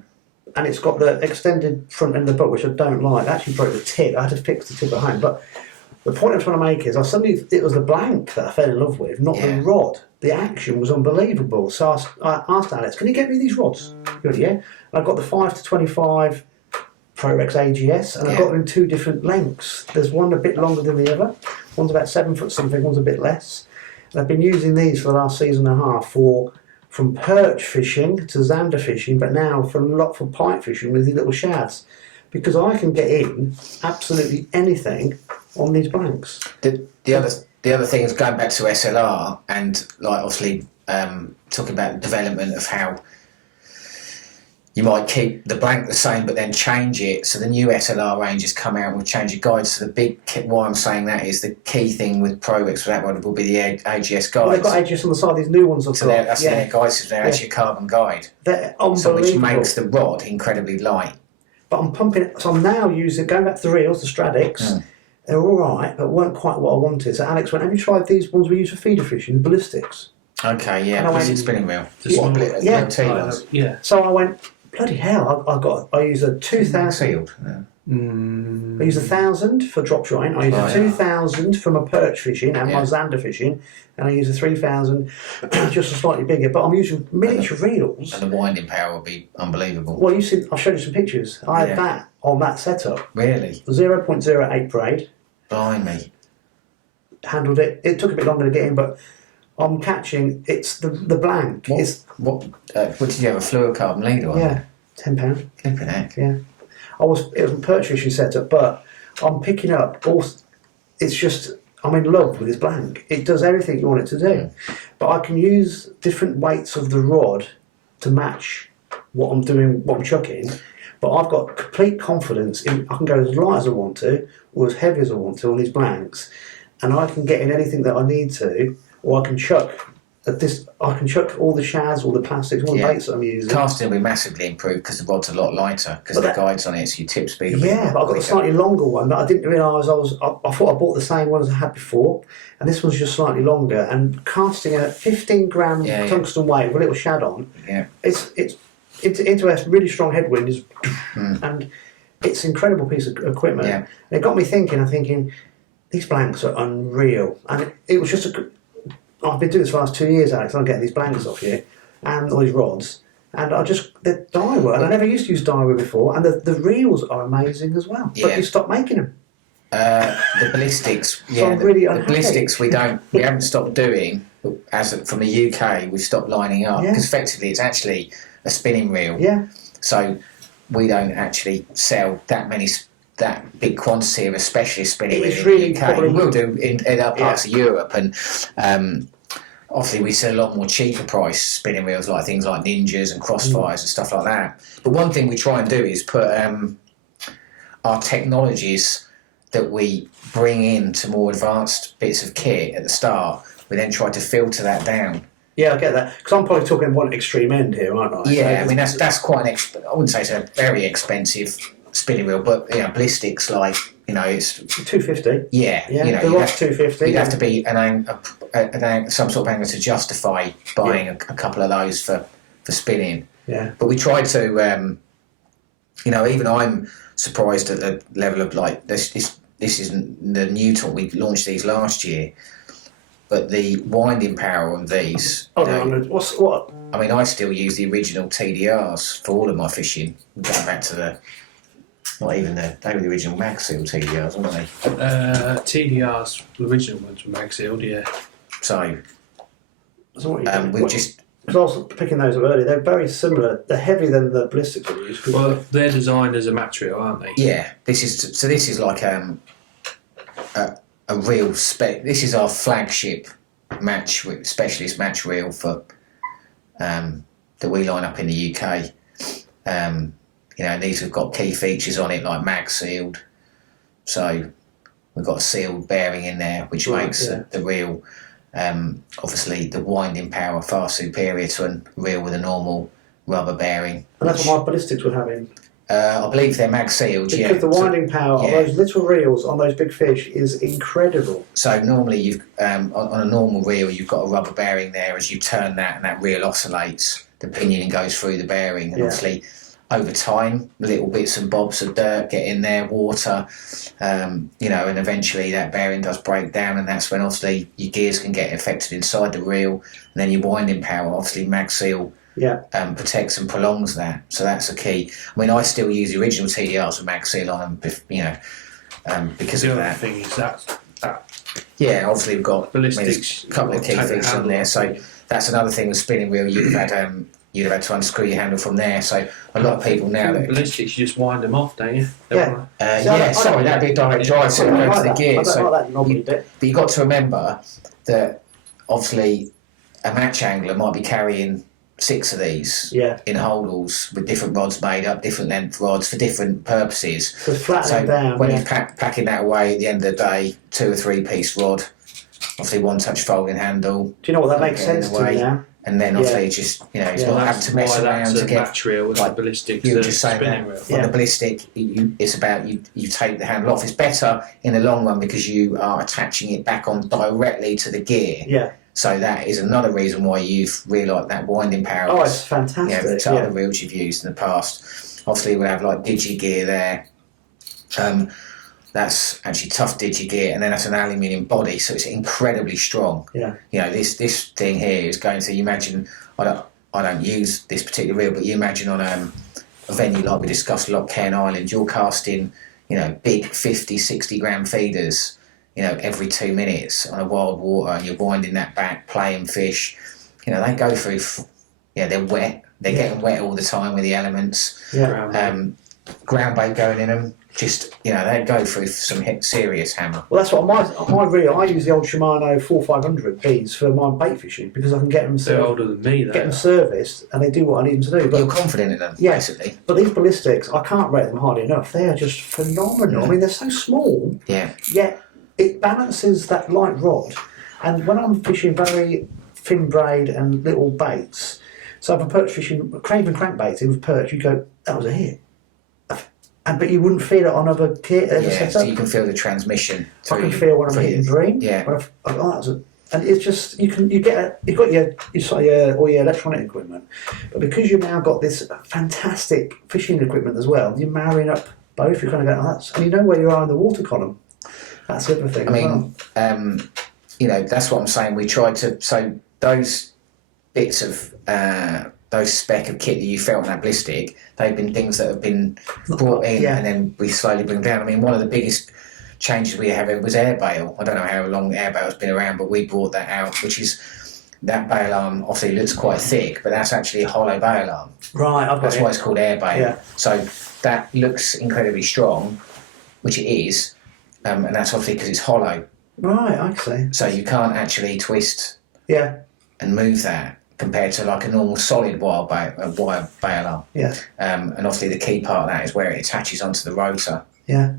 And it's got the extended front end of the boat, which I don't like. I actually broke the tip. I had to fix the tip at home. But the point I'm trying to make is, it was the blank that I fell in love with, not the rod. The action was unbelievable. So I asked Alex, "Can you get me these rods?" He went, "Yeah." And I got the 5 to 25 ProRex AGS, and I've got them in 2 different lengths. There's one a bit longer than the other. One's about 7 foot something, one's a bit less. And I've been using these for the last season and a half from perch fishing to zander fishing, but now for pike fishing with these little shads, because I can get in absolutely anything on these blanks. The other thing is going back to SLR, and like obviously talking about the development of how you might keep the blank the same but then change it. So the new SLR range has come out and will change your guides. So the big, why I'm saying that is the key thing with Prorex for that one will be the AGS guides. Well, they've got AGS on the side, these new ones I've so got. That's their guides, so they're actually a carbon guide. They're unbelievable. So which makes the rod incredibly light. But I'm pumping, so I'm now using, going back to the reels, the Stradix, they're all right, but weren't quite what I wanted. So Alex went, have you tried these ones we use for feeder fishing, the ballistics? Okay, yeah, ballistic spinning reel. Yeah. So I went, bloody hell, I use a 2000 sealed. I use 1,000 for drop joint. I use a 2,000 for my perch fishing and my zander fishing, and I use a 3,000 just slightly bigger. But I'm using miniature reels. And the winding power will be unbelievable. Well, I've showed you some pictures. I had that on that setup. Really? 0.08 braid. Blimey. Handled it. It took a bit longer to get in, but I'm catching. It's the blank. What did you have? A fluorocarbon leader on? Yeah, £10. Flipping heck. Yeah. It was a perch fishing setup, but I'm picking up all. It's just I'm in love with this blank. It does everything you want it to do, but I can use different weights of the rod to match what I'm doing, what I'm chucking. But I've got complete confidence in I can go as light as I want to, or as heavy as I want to on these blanks, and I can get in anything that I need to, or I can chuck. I can chuck all the shads, all the plastics, all the baits that I'm using. Casting will be massively improved because the rod's a lot lighter because the guide's on it, so your tip speed will be but I've got a slightly longer one that I didn't realise I thought I bought the same one as I had before, and this one's just slightly longer. And casting a 15 gram tungsten weight with a little shad on, it's into a really strong headwind, and it's an incredible piece of equipment. And it got me thinking, these blanks are unreal, and it was just I've been doing this for the last 2 years, Alex. I'm getting these blankets off you and all these rods, and they're Daiwa, and I never used to use Daiwa before, and the reels are amazing as well. But you stopped making them. The ballistics, so I'm really the ballistics we haven't stopped doing. From the UK, we stopped lining up because effectively it's actually a spinning reel. Yeah. So we don't actually sell that big quantity of a specialist spinning reel in the UK. We will do in other parts of Europe, and obviously we sell a lot more cheaper price spinning reels, like things like Ninjas and Crossfires and stuff like that. But one thing we try and do is put our technologies that we bring into more advanced bits of kit at the start. We then try to filter that down. Yeah, I get that, because I'm probably talking one extreme end here, aren't I? Yeah, I mean that's quite I wouldn't say it's a very expensive spinning reel, but ballistics it's 250. Yeah, the rod's 250. You'd have to be some sort of angler to justify buying a couple of those for spinning. Yeah, but we try to, even I'm surprised at the level of this. This isn't the new tool. We launched these last year, but the winding power on these. What? I mean, I still use the original TDRs for all of my fishing. Going back to they were the original mag seal TDRs, weren't they? TDRs, the original ones were mag sealed, So because I was picking those up earlier. They're very similar. They're heavier than the ballistics we use. Well, they're designed as a match reel, aren't they? Yeah, this is like a real spec. This is our flagship specialist match reel for that we line up in the UK. These have got key features on it like mag sealed. So we've got a sealed bearing in there, which makes the reel. Obviously, the winding power far superior to a reel with a normal rubber bearing. And that's what my ballistics were having. I believe they're mag sealed, because the winding power of those little reels on those big fish is incredible. So normally you've on a normal reel you've got a rubber bearing there. As you turn that and that reel oscillates, the pinion goes through the bearing, and obviously over time little bits and bobs of dirt get in there, water, and eventually that bearing does break down, and that's when obviously your gears can get affected inside the reel, and then your winding power, obviously mag seal protects and prolongs that. So that's a key. I mean, I still use the original TDRs with mag seal on them, because of that. The other thing is that obviously we've got ballistics, a couple of key features on there. So that's another thing with spinning reel. You'd have had to unscrew your handle from there. So a lot of people now ballistics, you just wind them off, don't you? Sorry, that'd be a direct drive to the gear. I don't like that knobbly bit. But you've got to remember that obviously a match angler might be carrying 6 of these in holdalls with different rods made up, different length rods for different purposes. So flattening down. When you're packing that away at the end of the day, 2 or 3 piece rod, obviously 1-touch folding handle. Do you know what that makes sense to me now? And then obviously just, he's not having to mess around to get match reel with like ballistic. You were just saying that. The ballistic, it's about you take the handle off. It's better in the long run because you are attaching it back on directly to the gear. Yeah. So that is another reason why you've really liked that winding power. Oh, it's fantastic. To other reels you've used in the past. Obviously, we'll have like digi gear there. That's actually tough digi gear, and then that's an aluminium body, so it's incredibly strong. Yeah. This thing here is going to, you imagine, I don't use this particular reel, but you imagine on a venue like we discussed, Loch Ken Island, you're casting, big 50, 60 gram feeders, every 2 minutes on a wild water, and you're winding that back, playing fish. They go through, they're wet. They're getting wet all the time with the elements. Yeah. Ground bait going in them. Just, they go through some serious hammer. Well, that's what my reel. I use the old Shimano 4500 Bs for my bait fishing because I can get them. They're older than me, though. Get them serviced, and they do what I need them to do. But you're confident in them, basically. But these ballistics, I can't rate them hardly enough. They are just phenomenal. I mean, they're so small. Yeah. Yet it balances that light rod. And when I'm fishing very thin braid and little baits, so if I'm perch fishing craven crankbaits in with perch, you go, that was a hit. But you wouldn't feel it on other kit. So you can feel the transmission. I can feel when I'm hitting Greene. Yeah. And it's just you've got all your electronic equipment, but because you've now got this fantastic fishing equipment as well, you're marrying up both. You're kind of going, and you know where you are in the water column. That's everything. That's what I'm saying. We tried to, so those bits of those spec of kit that you felt on that ballistic, they've been things that have been brought in and then we slowly bring down. I mean, one of the biggest changes we have was air bail. I don't know how long air bail's been around, but we brought that out, which is that bail arm obviously looks quite thick, but that's actually a hollow bail arm. Right, that's why it's called air bail. Yeah. So that looks incredibly strong, which it is, and that's obviously because it's hollow. Right, I see. So you can't actually twist and move that compared to like a normal solid wire bail arm. Yeah. And obviously the key part of that is where it attaches onto the rotor. Yeah.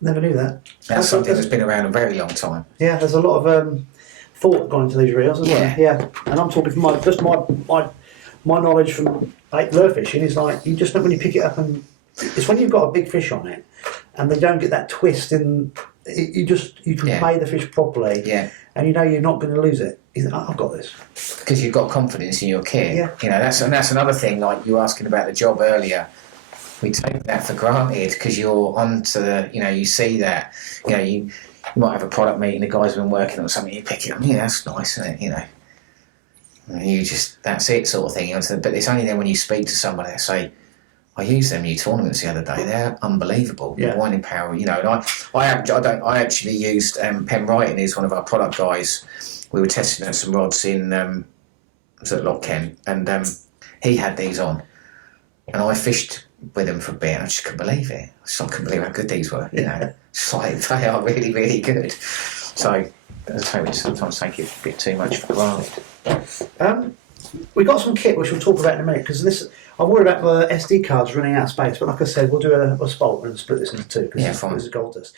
Never knew that. That's something that's been around a very long time. Yeah, there's a lot of thought gone into these reels, isn't there? Yeah. And I'm talking from my knowledge from lure fishing is like you just know when you pick it up and it's when you've got a big fish on it and they don't get that twist in. You can play the fish properly. Yeah. And you're not going to lose it. I've got this. Because you've got confidence in your kit. Yeah. That's another thing. Like you were asking about the job earlier. We take that for granted because you're onto the. You see that. You might have a product meeting. The guys have been working on something. You pick it up. Yeah, that's nice, isn't it? And you just that's it sort of thing. But it's only then when you speak to somebody that say, I used them new tournaments the other day. They're unbelievable. Yeah. Winding power. And I actually used Penn Wrighton, who's one of our product guys. We were testing out some rods in was at Loch Ken, and he had these on, and I fished with them for a bit. And I just couldn't believe it. I couldn't believe how good these were. It's like they are really, really good. So as I say, we sometimes take it a bit too much for granted. We got some kit which we'll talk about in a minute because I'm worried about the SD cards running out of space. But like I said, we'll do a spot and split this into two because this is gold dust.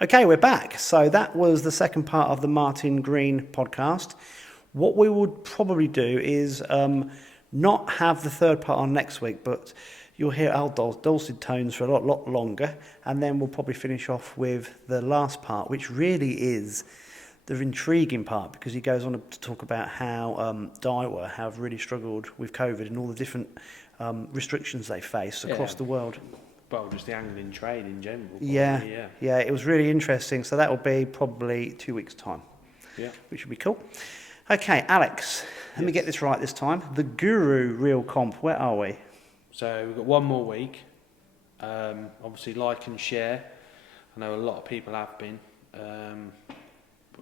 Okay, we're back. So that was the second part of the Martin Greene podcast. What we would probably do is not have the third part on next week, but you'll hear our dulcet tones for a lot longer, and then we'll probably finish off with the last part, which really is the intriguing part because he goes on to talk about how Daiwa have really struggled with COVID and all the different restrictions they face across the world. Well, just the angling trade in general. Probably, yeah, it was really interesting. So that will be probably 2 weeks' time, which would be cool. Okay, Alex, let me get this right this time. The Guru Reel Comp, where are we? So we've got one more week. Obviously, like and share. I know a lot of people have been.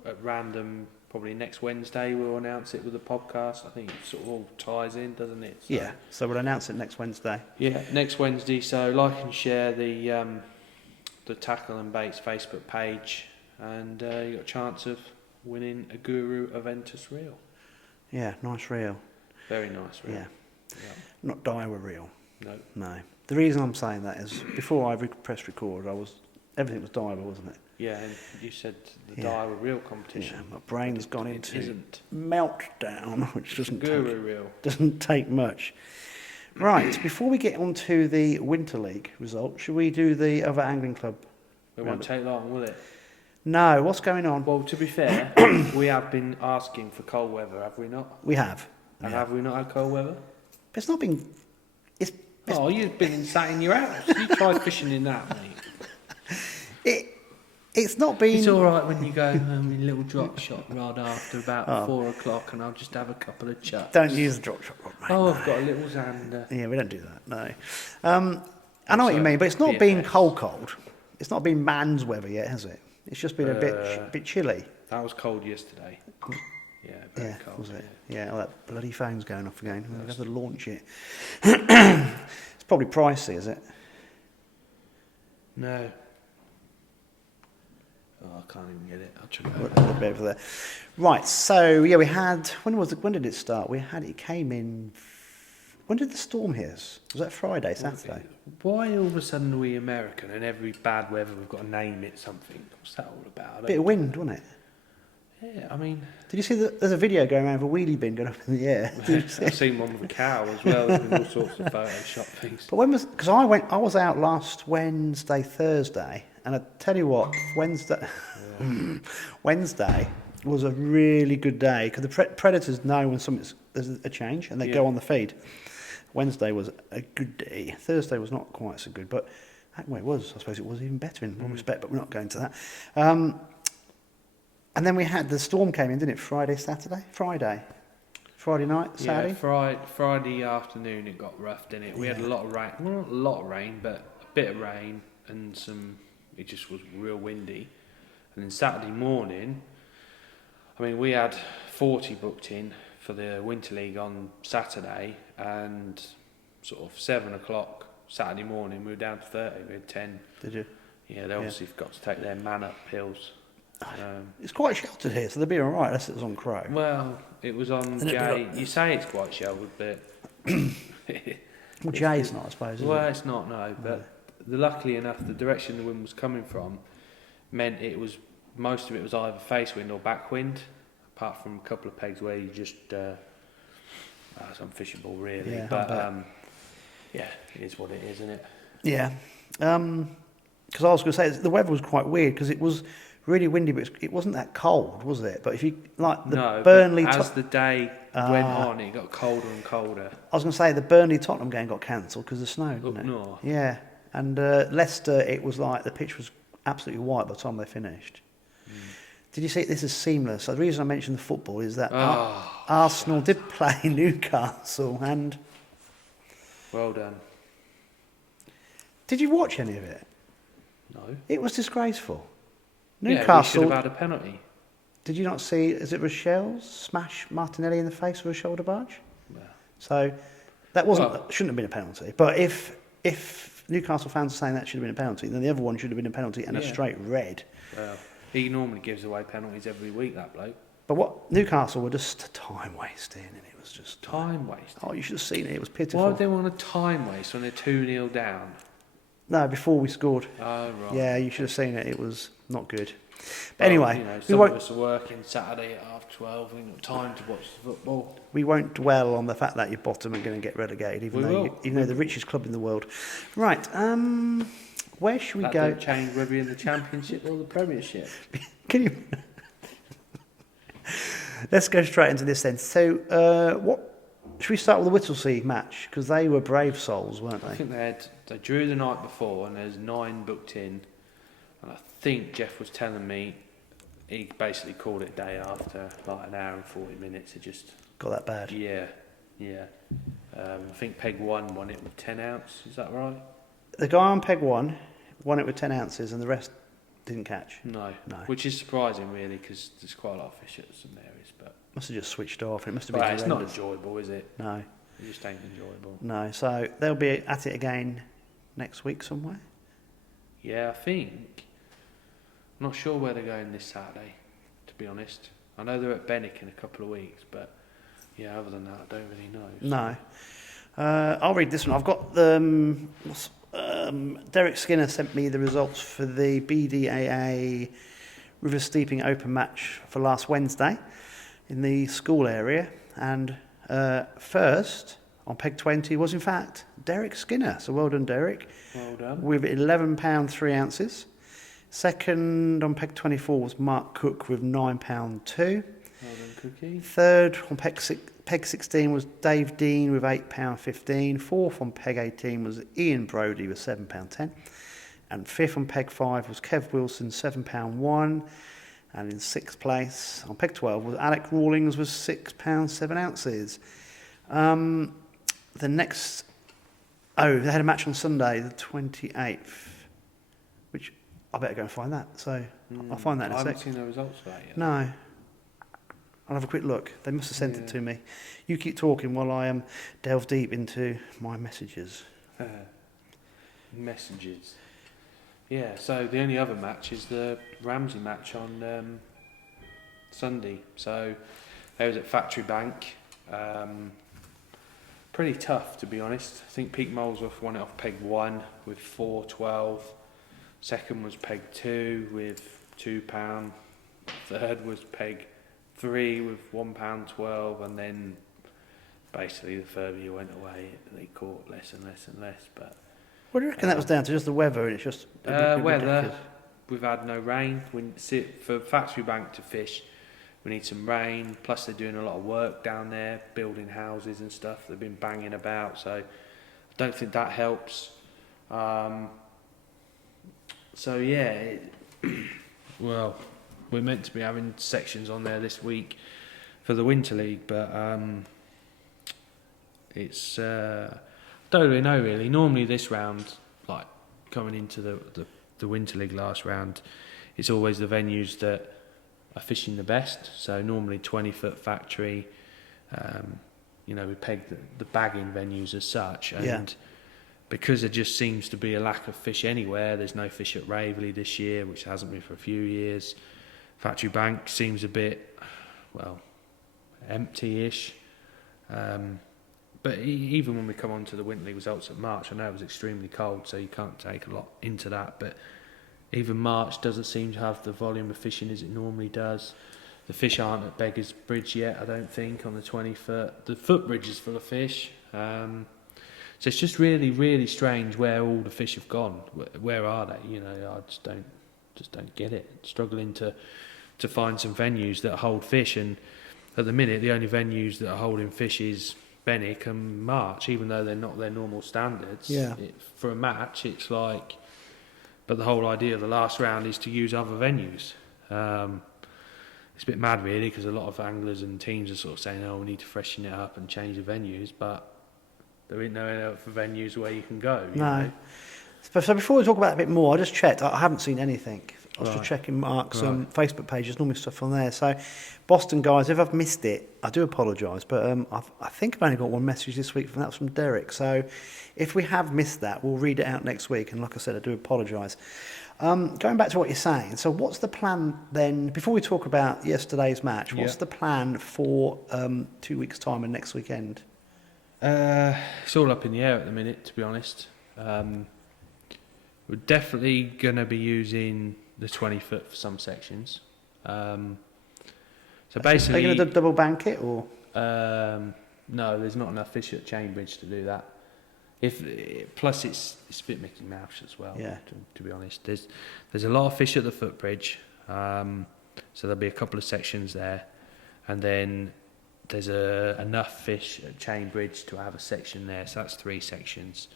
At random, probably next Wednesday, we'll announce it with the podcast. I think it sort of all ties in, doesn't it? So, so we'll announce it next Wednesday. Yeah, next Wednesday. So like and share the Tackle and Bates Facebook page, and you got a chance of winning a Guru Aventus reel. Yeah, nice reel. Very nice reel. Yeah. Not Daiwa reel. No. The reason I'm saying that is before I pressed record, everything was Daiwa, wasn't it? Yeah, and you said the Daiwa reel competition. Yeah, my brain's gone into isn't. meltdown, which doesn't take much. Right, before we get on to the Winter League result, should we do the other angling club? It won't take long, will it? No, what's going on? Well, to be fair, we have been asking for cold weather, have we not? We have. And have we not had cold weather? But it's not been... You've been sat in your house. You tried fishing in that, mate. It's not been... It's all right when you go in a little drop shot rod after about 4 o'clock and I'll just have a couple of chucks. Don't use the drop shot rod, mate. I've got a little Xander. Yeah, we don't do that, no. I know what you mean, but it's not been cold. It's not been man's weather yet, has it? It's just been a bit chilly. That was cold yesterday. Yeah, very cold. Was it? Yeah, that bloody phone's going off again. We'll have to launch it. It's probably pricey, is it? No. Oh, I can't even get it. I'll check it Over there. Right, so we had... When did it start? It came in... When did the storm hit us? Was that Friday, Saturday? Why all of a sudden are we American and every bad weather we've got to name it something? What's that all about? Bit of wind, wasn't it? Yeah, I mean... Did you see there's a video going around of a wheelie bin going up in the air? I've seen one with a cow as well. There's been all sorts of Photoshop things. But when was... Because I was out last Wednesday, Thursday, and I tell you what, Wednesday was a really good day, because the predators know when there's a change, and they go on the feed. Wednesday was a good day. Thursday was not quite so good, but it was. I suppose it was even better in one respect, but we're not going to that. And then we had the storm came in, didn't it? Friday night, Saturday. Yeah, Friday afternoon it got rough, didn't it? We had a lot of rain. Well, not a lot of rain, but a bit of rain and some. It just was real windy. And then Saturday morning, I mean, we had 40 booked in for the Winter League on Saturday, and sort of 7 o'clock Saturday morning we were down to 30. We had 10. Did you? Yeah, they obviously got to take their man up hills. It's quite sheltered here, so they'll be all right unless it was on Crow. Well, it was on Jay. You say it's quite sheltered, but well, Jay's not, I suppose. Well, it's not, no. But luckily enough, the direction the wind was coming from meant most of it was either face wind or back wind, apart from a couple of pegs where you just it's unfishable really. Yeah, but yeah, it is what it is, isn't it? Yeah. Because I was going to say the weather was quite weird because it was really windy, but it wasn't that cold, was it? But if you Burnley, as the day went on, it got colder and colder. I was going to say the Burnley Tottenham game got cancelled because of snow. Didn't it? North. Yeah, and Leicester, it was like the pitch was absolutely white by the time they finished. Did you see this is seamless? So the reason I mentioned the football is that Arsenal did play Newcastle, and well done. Did you watch any of it? No. It was disgraceful. Newcastle. Yeah, we should have had a penalty. Did you not see? Is it Rochelle's smash Martinelli in the face with a shoulder barge? Yeah. So that shouldn't have been a penalty. But if Newcastle fans are saying that should have been a penalty, then the other one should have been a penalty and a straight red. Well, he normally gives away penalties every week, that bloke. But what Newcastle were just time wasting, and it was just time wasting. Oh, you should have seen it. It was pitiful. Why would they want a time waste when they're 2-0 down? No, before we scored. Oh, right. Yeah, you should have seen it. It was not good. But anyway, some of us are working Saturday at 12:30. We've got time to watch the football. We won't dwell on the fact that your bottom are going to get relegated, even though the richest club in the world. Right. Where should we go? Don't change whether you're in the Championship or the Premiership. Can you? Let's go straight into this then. So, should we start with the Whittlesea match? Because they were brave souls, weren't they? I think they drew the night before, and there's 9 booked in. And I think Jeff was telling me he basically called it a day after like an hour and 40 minutes. It just got that bad. Yeah. I think Peg 1 won it with 10 ounce. Is that right? The guy on Peg 1 won it with 10 ounces, and the rest didn't catch. No. Which is surprising, really, because there's quite a lot of fish at some areas. But must have just switched off. It must have been. It's not enjoyable, is it? No. It just ain't enjoyable. No. So they'll be at it again next week somewhere. Yeah, I think. I'm not sure where they're going this Saturday, to be honest. I know they're at Benwick in a couple of weeks, but yeah, other than that, I don't really know. No. I'll read this one. I've got the... Derek Skinner sent me the results for the BDAA River Steeping Open match for last Wednesday in the school area. And first, on peg 20, was in fact Derek Skinner. So well done, Derek. Well done. With £11 3 ounces. Second on peg 24 was Mark Cook with £9 2. Well done, Cookie. Third on peg 16 was Dave Dean with £8 15. Fourth on peg 18 was Ian Brodie with £7 10. And fifth on peg 5 was Kev Wilson, £7 1. And in sixth place on peg 12 was Alec Rawlings with £6 7 ounces. The next... Oh, they had a match on Sunday, the 28th, which I better go and find that. So I'll find that in a sec. I haven't seen the results for that yet. No. I'll have a quick look. They must have sent it to me. You keep talking while I delve deep into my messages. Messages. Yeah, so the only other match is the Ramsay match on Sunday. So they was at Factory Bank. Pretty tough, to be honest. I think Pete Molesworth won it off peg 1 with 4.12. Second was peg 2 with £2. Third was peg 3 with £1.12, and then basically the further you went away, they caught less and less and less. But what do you reckon that was down to? Just the weather, and it's just weather. We've had no rain. For Factory Bank to fish, we need some rain. Plus, they're doing a lot of work down there, building houses and stuff. They've been banging about, so I don't think that helps. So yeah, well, we're meant to be having sections on there this week for the Winter League, but it's don't really know really. Normally this round, like coming into the Winter League last round, it's always the venues that are fishing the best. So normally 20-foot factory, we peg the bagging venues as such, and because there just seems to be a lack of fish anywhere. There's no fish at Raveley this year, which hasn't been for a few years. Factory Bank seems a bit, empty-ish. But even when we come on to the Winter League results at March, I know it was extremely cold, so you can't take a lot into that. But even March doesn't seem to have the volume of fishing as it normally does. The fish aren't at Beggars Bridge yet, I don't think, on the 20-foot. The footbridge is full of fish. So it's just really, really strange where all the fish have gone. Where are they? I just don't get it. Struggling to find some venues that hold fish, and at the minute the only venues that are holding fish is Benwick and March, even though they're not their normal standards. Yeah. For a match, it's like. But the whole idea of the last round is to use other venues. It's a bit mad, really, because a lot of anglers and teams are sort of saying, "Oh, we need to freshen it up and change the venues," but there ain't no other venues where you can go. You know? So before we talk about it a bit more, I just checked. I haven't seen anything. I was just checking Mark's Facebook page. There's normally stuff on there. So, Boston guys, if I've missed it, I do apologise. But I think I've only got one message this week, and that's from Derek. So, if we have missed that, we'll read it out next week. And like I said, I do apologise. Going back to what you're saying, so what's the plan then, before we talk about yesterday's match, what's the plan for 2 weeks' time and next weekend? It's all up in the air at the minute, to be honest. We're definitely going to be using the 20-foot for some sections. So basically... Are you going to double bank it, or...? No, there's not enough fish at Chainbridge to do that. Plus, it's a bit Mickey Mouse as well. Yeah. To be honest, there's a lot of fish at the footbridge, so there'll be a couple of sections there, and then there's enough fish at Chainbridge to have a section there. So that's 3 sections.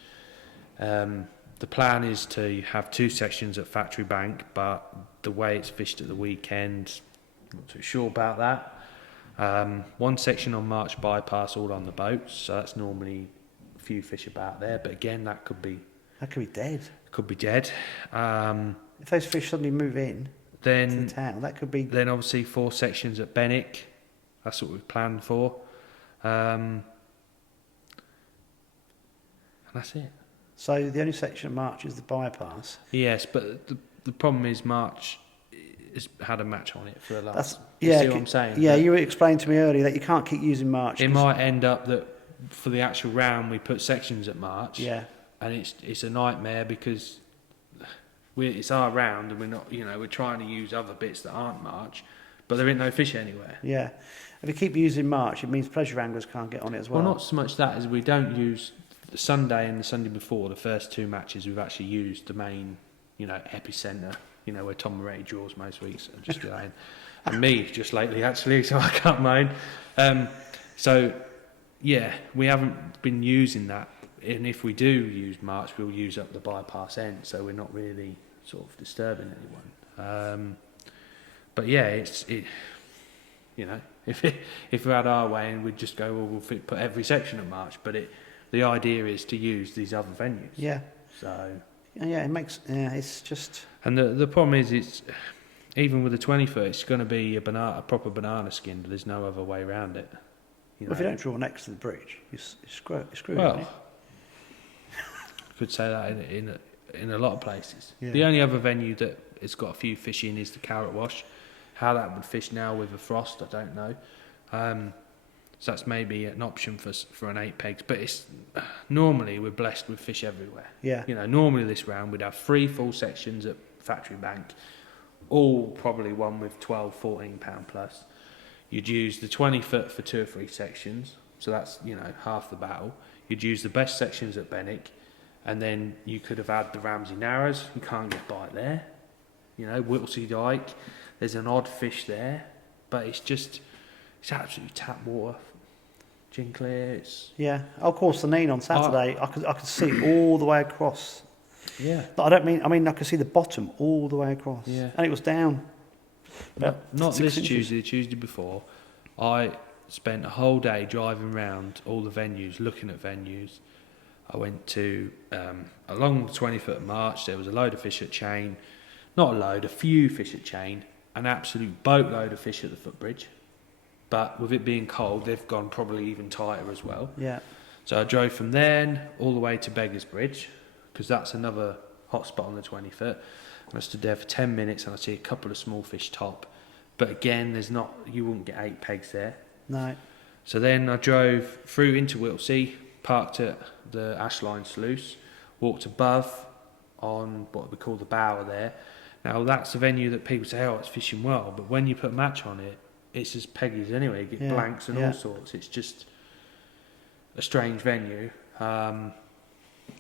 The plan is to have 2 sections at Factory Bank, but the way it's fished at the weekend, not too sure about that. 1 section on March Bypass, all on the boats, so that's normally few fish about there, but again that could be dead. If those fish suddenly move in to the town, that could be. Then obviously 4 sections at Benwick. That's what we've planned for, and that's it. So the only section of March is the bypass. Yes, but the problem is March has had a match on it for the last. That's, you see what I'm saying? Yeah, you explained to me earlier that you can't keep using March. It might end up that for the actual round we put sections at March. Yeah. And it's a nightmare because it's our round and we're not, we're trying to use other bits that aren't March, but there ain't no fish anywhere. Yeah. If you keep using March, it means pleasure anglers can't get on it as well. Well, not so much that as we don't use the Sunday and the Sunday before, the first 2 matches, we've actually used the main, epicentre, where Tom Murray draws most weeks. Just saying. And me just lately, actually, so I can't mind. So, yeah, we haven't been using that. And if we do use March, we'll use up the bypass end, so we're not really sort of disturbing anyone. But yeah, if we had our way and we'd just go, well, we'll put every section at March, but the idea is to use these other venues. Yeah. So. Yeah, it's just. And the problem is, it's even with the 20-foot, it's going to be a proper banana skin. There's no other way around it. Well, if you don't draw next to the bridge, you're screwed. Well, could say that in a lot of places. Yeah. The only other venue that it's got a few fish in is the Carrot Wash. How that would fish now with a frost, I don't know. So that's maybe an option for an 8 pegs. But it's normally we're blessed with fish everywhere. Yeah. Normally this round we'd have 3 full sections at Factory Bank, all probably one with 12, 14 pound plus. You'd use the 20-foot for 2 or 3 sections, so that's half the battle. You'd use the best sections at Benwick. And then you could have had the Ramsay Narrows. You can't get bite there. Whittlesea Dyke. There's an odd fish there, but it's absolutely tap water, gin clear. Yeah. Of course, the Nene on Saturday, I could see all the way across. Yeah. But I could see the bottom all the way across. Yeah. And it was down. Not this Tuesday. The Tuesday before, I spent a whole day driving around all the venues, looking at venues. I went to, along the 20-foot march, there was a load of fish at Chain. Not a load, a few fish at Chain. An absolute boatload of fish at the footbridge. But with it being cold, they've gone probably even tighter as well. Yeah. So I drove from there all the way to Beggars Bridge, because that's another hot spot on the 20-foot. And I stood there for 10 minutes and I see a couple of small fish top. But again, you wouldn't get 8 pegs there. No. So then I drove through into Whittlesea, parked at the Ashline Sluice, walked above on what we call the Bdaa there. Now that's a venue that people say, oh, it's fishing well, but when you put match on it, it's as peggy as anyway. You get blanks and all sorts. It's just a strange venue.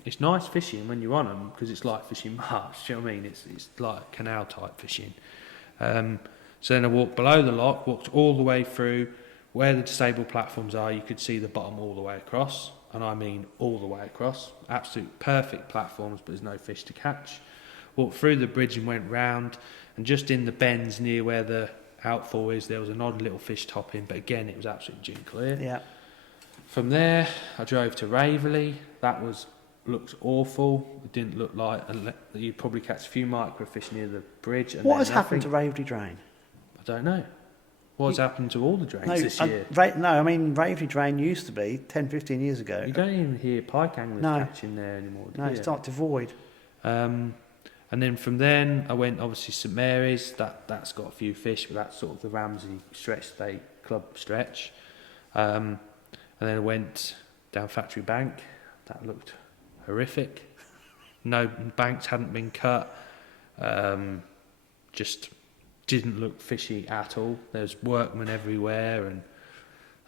It's nice fishing when you're on them because it's like fishing marsh. Do you know what I mean? It's like canal type fishing. So then I walked below the lock, walked all the way through where the disabled platforms are. You could see the bottom all the way across, and I mean all the way across. Absolute perfect platforms, but there's no fish to catch. Walked through the bridge and went round, and just in the bends near where the outfall is, there was an odd little fish topping, but again it was absolutely gin clear. Yeah. From there I drove to Raveley. That looked awful. It didn't look like you'd probably catch a few microfish near the bridge. And what has happened to Raveley Drain? I don't know. What's happened to all the drains this year? Raveley Drain used to be 10, 15 years ago. You don't even hear pike anglers catching there anymore, do you? It's not devoid. And then from then I went obviously St Mary's. That's got a few fish, but that's sort of the Ramsay Stretch State Club stretch. And then I went down Factory Bank. That looked horrific. No banks hadn't been cut. Just didn't look fishy at all. There was workmen everywhere, and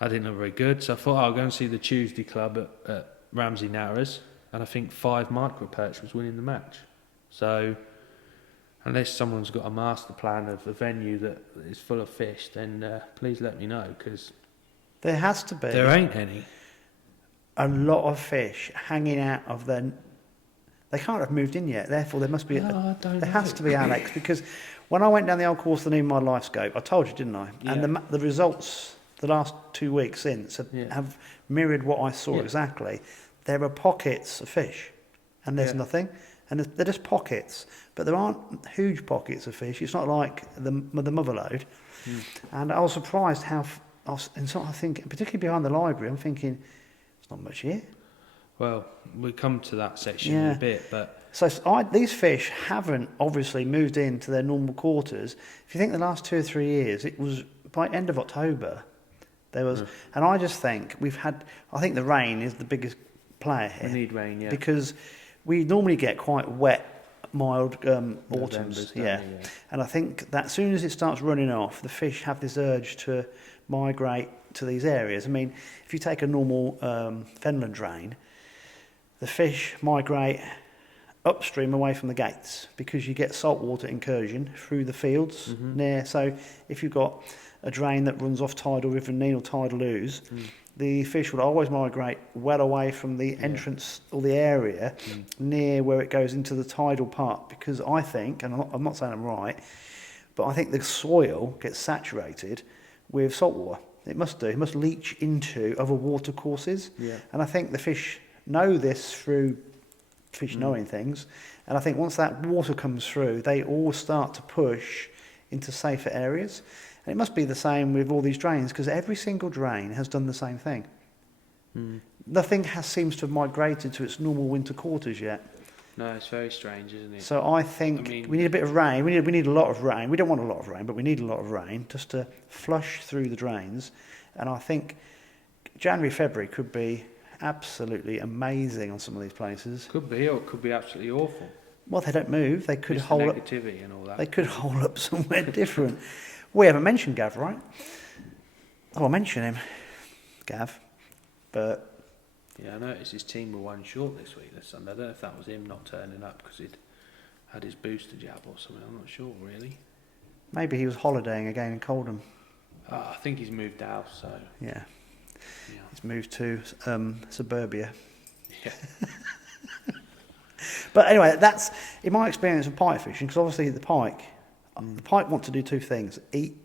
I didn't look very good. So I thought I'll go and see the Tuesday club at Ramsay Narrows, and I think 5 micro perch was winning the match. So unless someone's got a master plan of a venue that is full of fish, then please let me know, because there has to be. There ain't any. A lot of fish hanging out of the. They can't have moved in yet. Therefore, there must be. There has to be, Alex, because when I went down the old course, the new My Life Scope, I told you, didn't I? Yeah. And the results the last 2 weeks since have mirrored what I saw exactly. There are pockets of fish, and there's nothing, and they're just pockets. But there aren't huge pockets of fish. It's not like the motherload. And I was surprised how. I think, particularly behind the library, I'm thinking, there's not much here. Well, we'll come to that section in a bit, but So these fish haven't obviously moved into their normal quarters. If you think the last 2 or 3 years, it was by end of October, there was, and I just think I think the rain is the biggest player here. We need rain, yeah. Because we normally get quite wet, mild autumns, yeah. And I think that as soon as it starts running off, the fish have this urge to migrate to these areas. I mean, if you take a normal Fenland drain, the fish migrate upstream away from the gates because you get saltwater incursion through the fields near. So if you've got a drain that runs off tidal River Nene or tidal ooze, the fish will always migrate well away from the entrance or the area near where it goes into the tidal part, because I think, and I'm not saying I'm right, but I think the soil gets saturated with saltwater. It must do. It must leach into other water courses. Yeah. And I think the fish know this through fish knowing things. And I think once that water comes through, they all start to push into safer areas. And it must be the same with all these drains, because every single drain has done the same thing. Nothing seems to have migrated to its normal winter quarters yet. No, it's very strange, isn't it? So I think we need a bit of rain. We need a lot of rain. We don't want a lot of rain, but we need a lot of rain just to flush through the drains. And I think January, February could be absolutely amazing on some of these places. Could be, or it could be absolutely awful. Well, they don't move. They could hold up. Negativity and all that. They could hold up somewhere different. We haven't mentioned Gav, right? I'll mention him, Gav, but. Yeah, I noticed his team were 1 short this Sunday. I don't know if that was him not turning up because he'd had his booster jab or something. I'm not sure, really. Maybe he was holidaying again in Coldham. I think he's moved out, so... Yeah. He's moved to suburbia. Yeah. But anyway, that's, in my experience of pike fishing, because obviously the pike want to do two things: eat,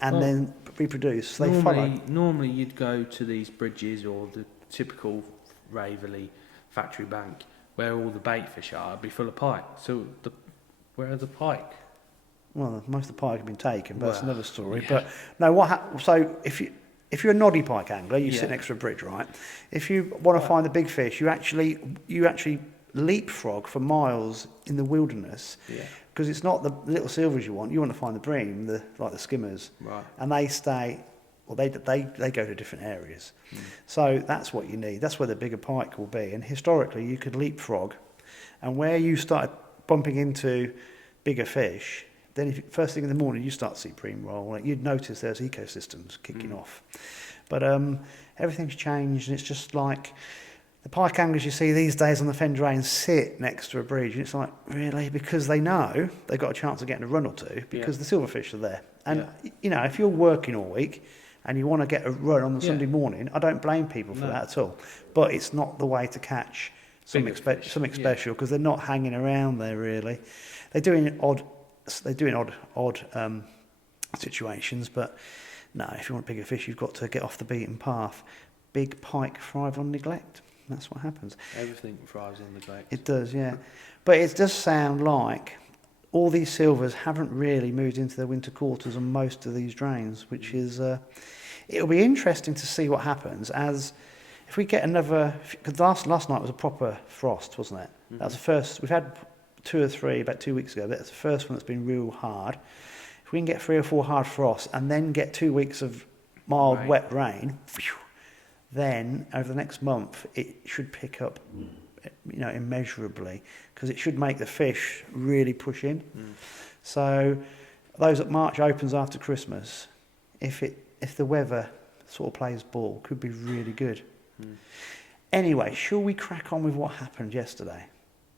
and then reproduce. They normally you'd go to these bridges or the typical Raveley factory bank where all the bait fish are, it'd be full of pike. So where are the pike? Well, most of the pike have been taken, but that's another story. Yeah. But no, so if you're a noddy pike angler, you sit next to a bridge, right? If you want to find the big fish, you actually leapfrog for miles in the wilderness, because it's not the little silvers you want. You want to find the bream, like the skimmers, right? And they stay. Well, they go to different areas. So that's what you need. That's where the bigger pike will be. And historically, you could leapfrog, and where you started bumping into bigger fish, then first thing in the morning you start to see bream roll, you'd notice there's ecosystems kicking off. But everything's changed, and it's just like the pike anglers you see these days on the fen drains sit next to a bridge, and it's like, really? Because they know they've got a chance of getting a run or two, because the silverfish are there. And if you're working all week and you want to get a run on the Sunday morning, I don't blame people for that at all. But it's not the way to catch something special, because they're not hanging around there really. They're doing odd situations, but no, if you want bigger fish, you've got to get off the beaten path. Big pike thrive on neglect. That's what happens. Everything thrives on neglect. It does, yeah. But it does sound like all these silvers haven't really moved into their winter quarters on most of these drains, which is... it'll be interesting to see what happens as... If we get another... Because last night was a proper frost, wasn't it? That was the first... We've had 2 or 3 about 2 weeks ago. That's the first one that's been real hard. If we can get 3 or 4 hard frosts and then get 2 weeks of mild, wet rain, then over the next month it should pick up, immeasurably, because it should make the fish really push in. So March opens after Christmas. If the weather sort of plays ball, could be really good. Anyway, shall we crack on with what happened yesterday?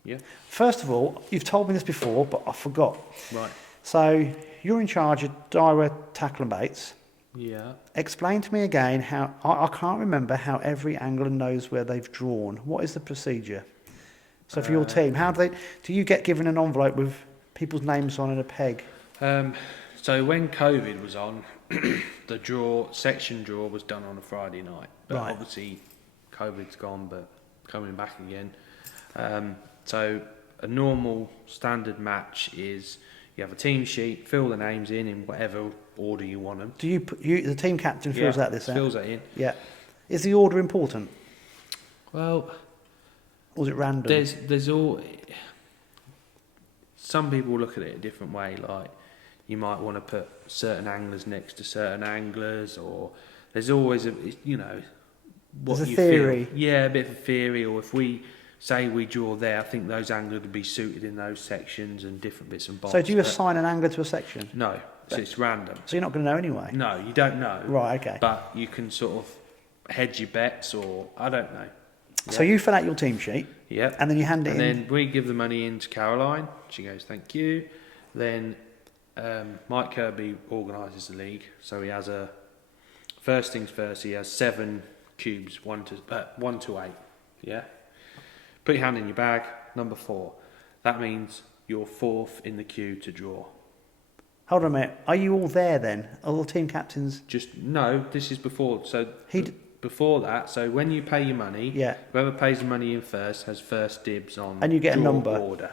Yeah. First of all, you've told me this before, but I forgot. Right. So you're in charge of Daiwa Tackle Bates. Yeah. Explain to me again how I can't remember how every angler knows where they've drawn. What is the procedure? So for your team, do you get given an envelope with people's names on and a peg? So when COVID was on, the section draw was done on a Friday night. But obviously COVID's gone, but coming back again. So a normal standard match is you have a team sheet, fill the names in whatever order you want them. Do the team captain fills that in? Yeah. Is the order important? Well, Or is it random? There's all. Some people look at it a different way. Like you might want to put certain anglers next to certain anglers, or there's always a what there's a you theory. feel. Yeah, a bit of a theory. Or if we say we draw there, I think those anglers would be suited in those sections and different bits and bobs. So do you assign an angler to a section? No, so it's random. So you're not going to know anyway? No, you don't know. Right, okay. But you can sort of hedge your bets, or I don't know. Yeah. So you fill out your team sheet. Yeah. And then you hand it in. And then we give the money in to Caroline. She goes, thank you. Then Mike Kirby organises the league. So he has first things first, he has 7 cubes, 1 to 8. Yeah. Put your hand in your bag, number 4. That means you're 4th in the queue to draw. Hold on a minute. Are you all there then? Are all team captains? No, this is before. So before that, so when you pay your money, whoever pays the money in first has first dibs on and you get a number order.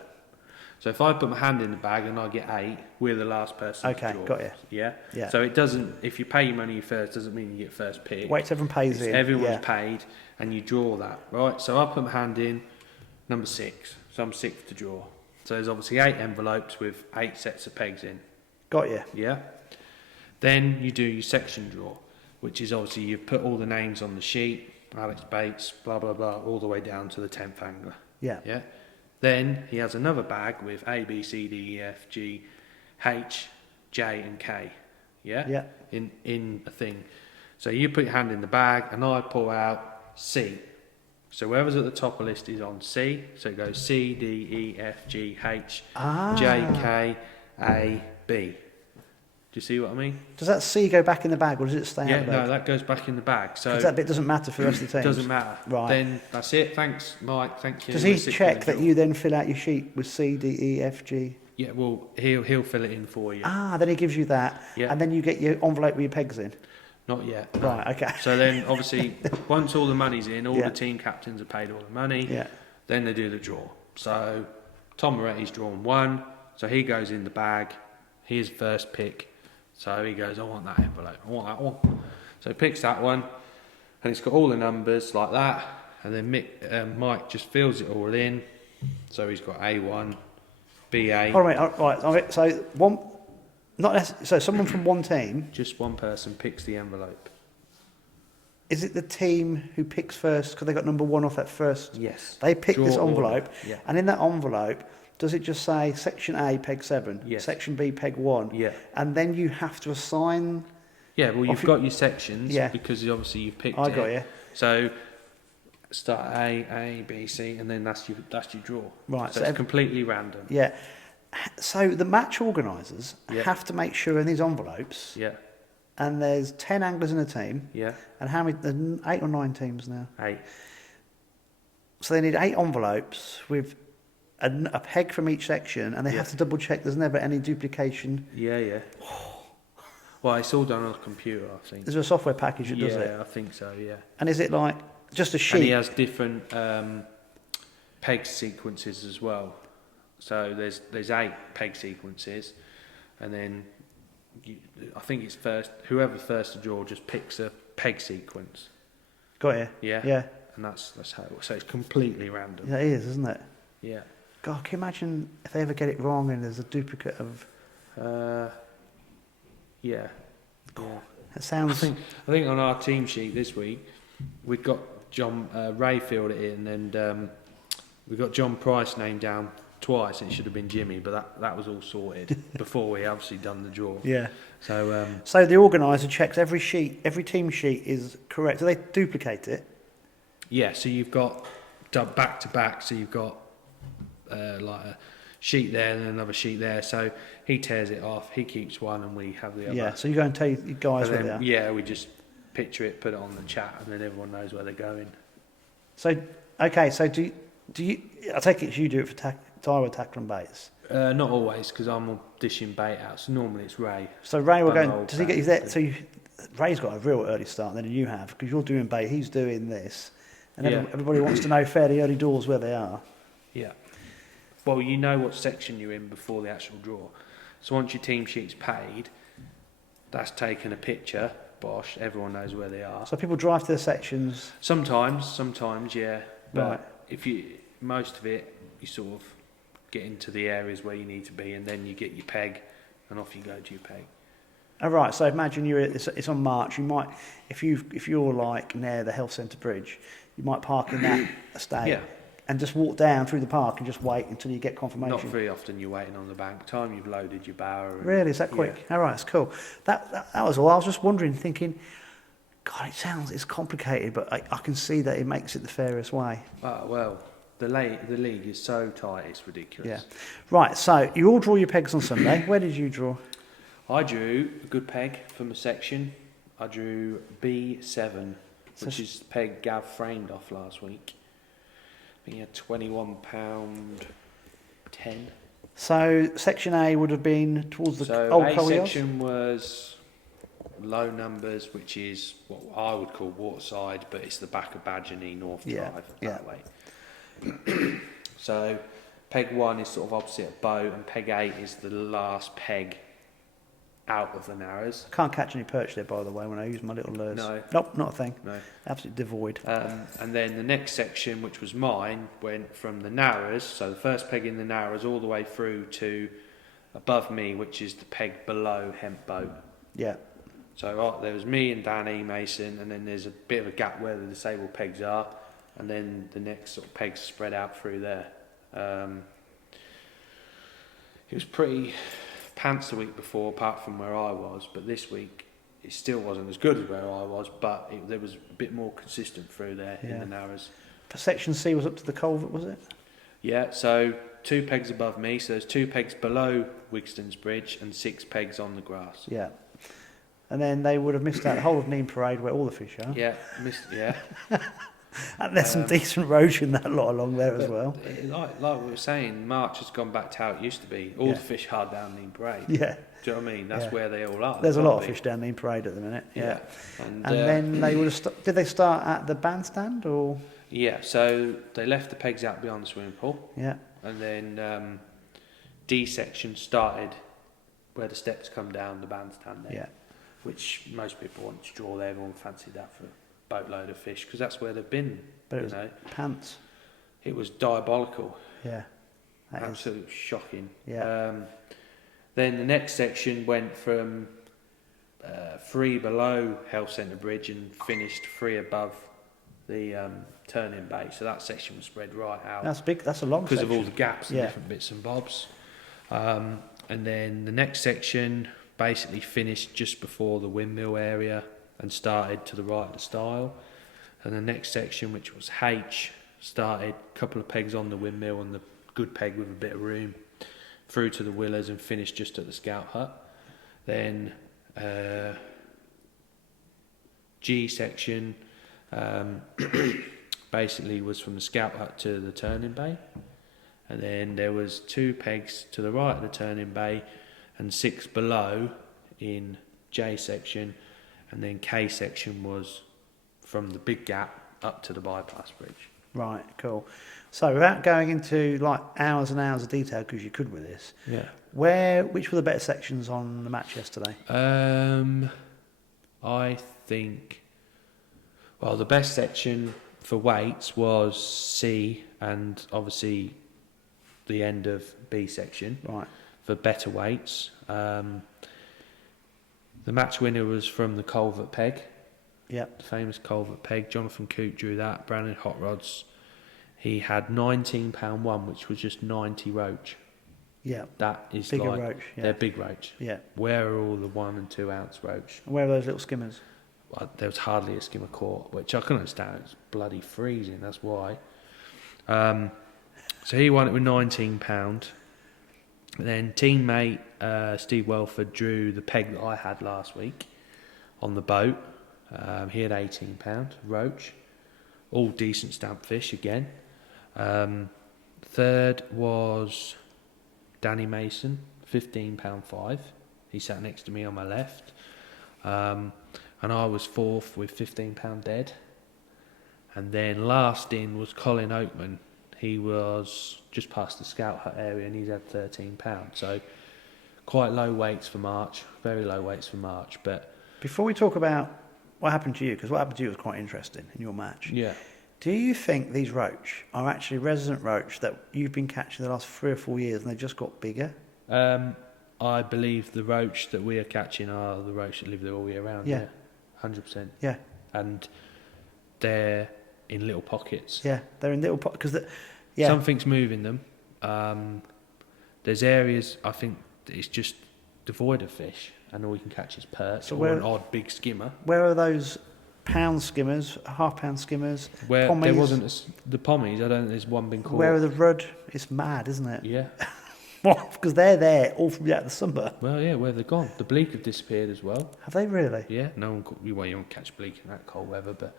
So if I put my hand in the bag and I get 8, we're the last person to draw. Okay, got you. Yeah? So it doesn't, if you pay your money first, doesn't mean you get first pick. Wait till everyone pays in. Everyone's paid and you draw that, right? So I put my hand in, number 6. So I'm 6th to draw. So there's obviously 8 envelopes with 8 sets of pegs in. Got you. Yeah? Then you do your section draw, which is obviously you put all the names on the sheet, Alex Bates, blah, blah, blah, all the way down to the 10th angler. Yeah. Yeah? Then he has another bag with A, B, C, D, E, F, G, H, J and K. Yeah? Yeah. In a thing. So you put your hand in the bag and I pull out C. So whoever's at the top of the list is on C. So it goes C, D, E, F, G, H, J, K, A, B. Do you see what I mean? Does that C go back in the bag or does it stay out of the bag? No, that goes back in the bag. So that bit doesn't matter for the rest of the team. It doesn't matter. Right. Then that's it. Thanks, Mike. Thank you. Does he check that you then fill out your sheet with C, D, E, F, G? Yeah, well, he'll fill it in for you. Then he gives you that. Yeah. And then you get your envelope with your pegs in. Not yet. Right, okay. So then, obviously, once all the money's in, all the team captains have paid all the money, then they do the draw. So Tom Moretti's drawn 1, so he goes in the bag, his first pick. So he goes, I want that envelope, I want that one. So he picks that one, and it's got all the numbers like that, and then Mike just fills it all in. So he's got A1, BA. All right. So so someone from one team. Just one person picks the envelope. Is it the team who picks first because they got number 1 off that first? Yes. They pick this envelope, yeah. And in that envelope, does it just say section A, peg 7, yes. section B, peg 1? Yeah. And then you have to assign... Yeah, well, you've got your sections because obviously you've picked it. I got you. So start A, B, C, and then that's your draw. Right. So it's completely random. Yeah. So the match organisers have to make sure in these envelopes... Yeah. And there's 10 anglers in a team. Yeah. And how many? There's 8 or 9 teams now. 8. So they need 8 envelopes with a peg from each section, and they have to double check there's never any duplication. Yeah. Well, it's all done on a computer, I think. There's a software package that does it. Yeah, I think so. Yeah. And is it like just a sheet? And he has different peg sequences as well. So there's 8 peg sequences, and then. I think it's whoever's first to draw just picks a peg sequence. Got you. Yeah. And that's how it works. So it's completely random. Yeah, it is, isn't it? Yeah. God, can you imagine if they ever get it wrong and there's a duplicate of... Yeah. That sounds... I think on our team sheet this week, we've got John Ray filled it in, and we've got John Price named down twice. It should have been Jimmy, but that was all sorted before we obviously done the draw. Yeah. So so the organiser checks every team sheet is correct. Do they duplicate it? Yeah. So you've got back to back. So you've got like a sheet there and another sheet there. So he tears it off. He keeps one, and we have the other. Yeah. So you go and tell you guys where they are. Yeah, we just picture it, put it on the chat, and then everyone knows where they're going. So okay. So do you? I take it you do it for Daiwa Tackle Bates. Not always, because I'm dishing bait out. So normally it's Ray. So Ray will go. Does he get? Is that so? Ray's got a real early start than you have, because you're doing bait. He's doing this, and everybody wants to know fairly early doors where they are. Yeah. Well, you know what section you're in before the actual draw. So once your team sheet's paid, that's taken a picture. Bosh, everyone knows where they are. So people drive to their sections. Sometimes, yeah. But right. if you most of it, you sort of get into the areas where you need to be, and then you get your peg, and off you go to your peg. Oh, right, so imagine it's on March. You might, if you're like near the health centre bridge, you might park in that estate and just walk down through the park and just wait until you get confirmation. Not very often you're waiting on the bank. Time you've loaded your Bdaa. Really, is that quick? Yeah. All right, that's cool. That was all. I was just wondering, thinking, God, it's complicated, but I can see that it makes it the fairest way. Well, the league is so tight, it's ridiculous. Yeah. Right, so you all draw your pegs on Sunday. Where did you draw? I drew a good peg for my section. I drew B7, which is the peg Gav framed off last week. I think he had £21.10. So section A would have been towards the old Colliers? section was low numbers, which is what I would call Waterside, but it's the back of Badgerny North Drive that way. So peg 1 is sort of opposite a boat, and peg 8 is the last peg out of the narrows. I can't catch any perch there, by the way, when I use my little lures. No. Nope, not a thing. No. Absolutely devoid. And then the next section, which was mine, went from the narrows, so the first peg in the narrows, all the way through to above me, which is the peg below Hemp Boat. Yeah. So there was me and Danny Mason, and then there's a bit of a gap where the disabled pegs are, and then the next sort of pegs spread out through there. It was pretty pants the week before, apart from where I was, but this week it still wasn't as good as where I was, but there was a bit more consistent through there in the narrows. Section C was up to the culvert, was it? Yeah, so 2 pegs above me, so there's 2 pegs below Wigston's Bridge and 6 pegs on the grass. Yeah. And then they would have missed out the whole of Nene Parade where all the fish are. Yeah, And there's some decent roach in that lot along there as well. Like we were saying, March has gone back to how it used to be. All the fish are down Nene Parade. Yeah. Do you know what I mean? That's where they all are. There's a lot of fish down Nene Parade at the minute. Yeah. And then they would have... Did they start at the bandstand or...? Yeah, so they left the pegs out beyond the swimming pool. Yeah. And then D section started where the steps come down the bandstand there. Yeah. Which most people want to draw there. Everyone fancied that for a boatload of fish because that's where they've been. But it was pants. It was diabolical. Yeah. Absolutely shocking. Yeah. Then the next section went from 3 below Health Centre Bridge and finished 3 above the turning bay. So that section was spread right out. That's big. That's a long section. Because of all the gaps and different bits and bobs. And then the next section basically finished just before the windmill area and started to the right of the stile. And the next section, which was H, started a couple of pegs on the windmill and the good peg with a bit of room through to the Willers and finished just at the Scout Hut. Then G section basically was from the Scout Hut to the turning bay. And then there was 2 pegs to the right of the turning bay and 6 below in J section, and then K section was from the big gap up to the bypass bridge. Right, cool. So without going into like hours and hours of detail, because you could with this, which were the better sections on the match yesterday? I think, well, the best section for weights was C, and obviously the end of B section. Right. For better weights. The match winner was from the Culvert Peg. Yep. The famous Culvert Peg. Jonathan Coote drew that. Brandon Hot Rods. He had £19.1, which was just 90 roach. Yeah. That is bigger like... roach. Yeah. They're big roach. Yeah. Where are all the 1 and 2 ounce roach? And where are those little skimmers? Well, there was hardly a skimmer caught, which I can understand. It's bloody freezing, that's why. So he won it with £19. Then teammate Steve Welford drew the peg that I had last week on the boat. He had £18 roach, all decent stamp fish again. Third was Danny Mason, £15.5. He sat next to me on my left, and I was 4th with £15 dead. And then last in was Colin Oakman. He was just past the Scout Hut area and he's had £13. So quite low weights for March, very low weights for March. But before we talk about what happened to you, because what happened to you was quite interesting in your match. Yeah. Do you think these roach are actually resident roach that you've been catching the last 3 or 4 years and they've just got bigger? I believe the roach that we are catching are the roach that live there all year round. Yeah, 100%. Yeah. And they're in little pockets. Yeah, they're in little pockets. Something's moving them. There's areas, I think, that it's just devoid of fish, and all you can catch is perch or an odd big skimmer. Where are those pound skimmers, half-pound skimmers, where pommies? There wasn't the pommies. I don't think there's one been caught. Where are the rudd? It's mad, isn't it? Yeah. Well, because they're there all from the summer. Well, yeah, where they've gone. The bleak have disappeared as well. Have they really? Yeah, no one. You won't catch bleak in that cold weather, but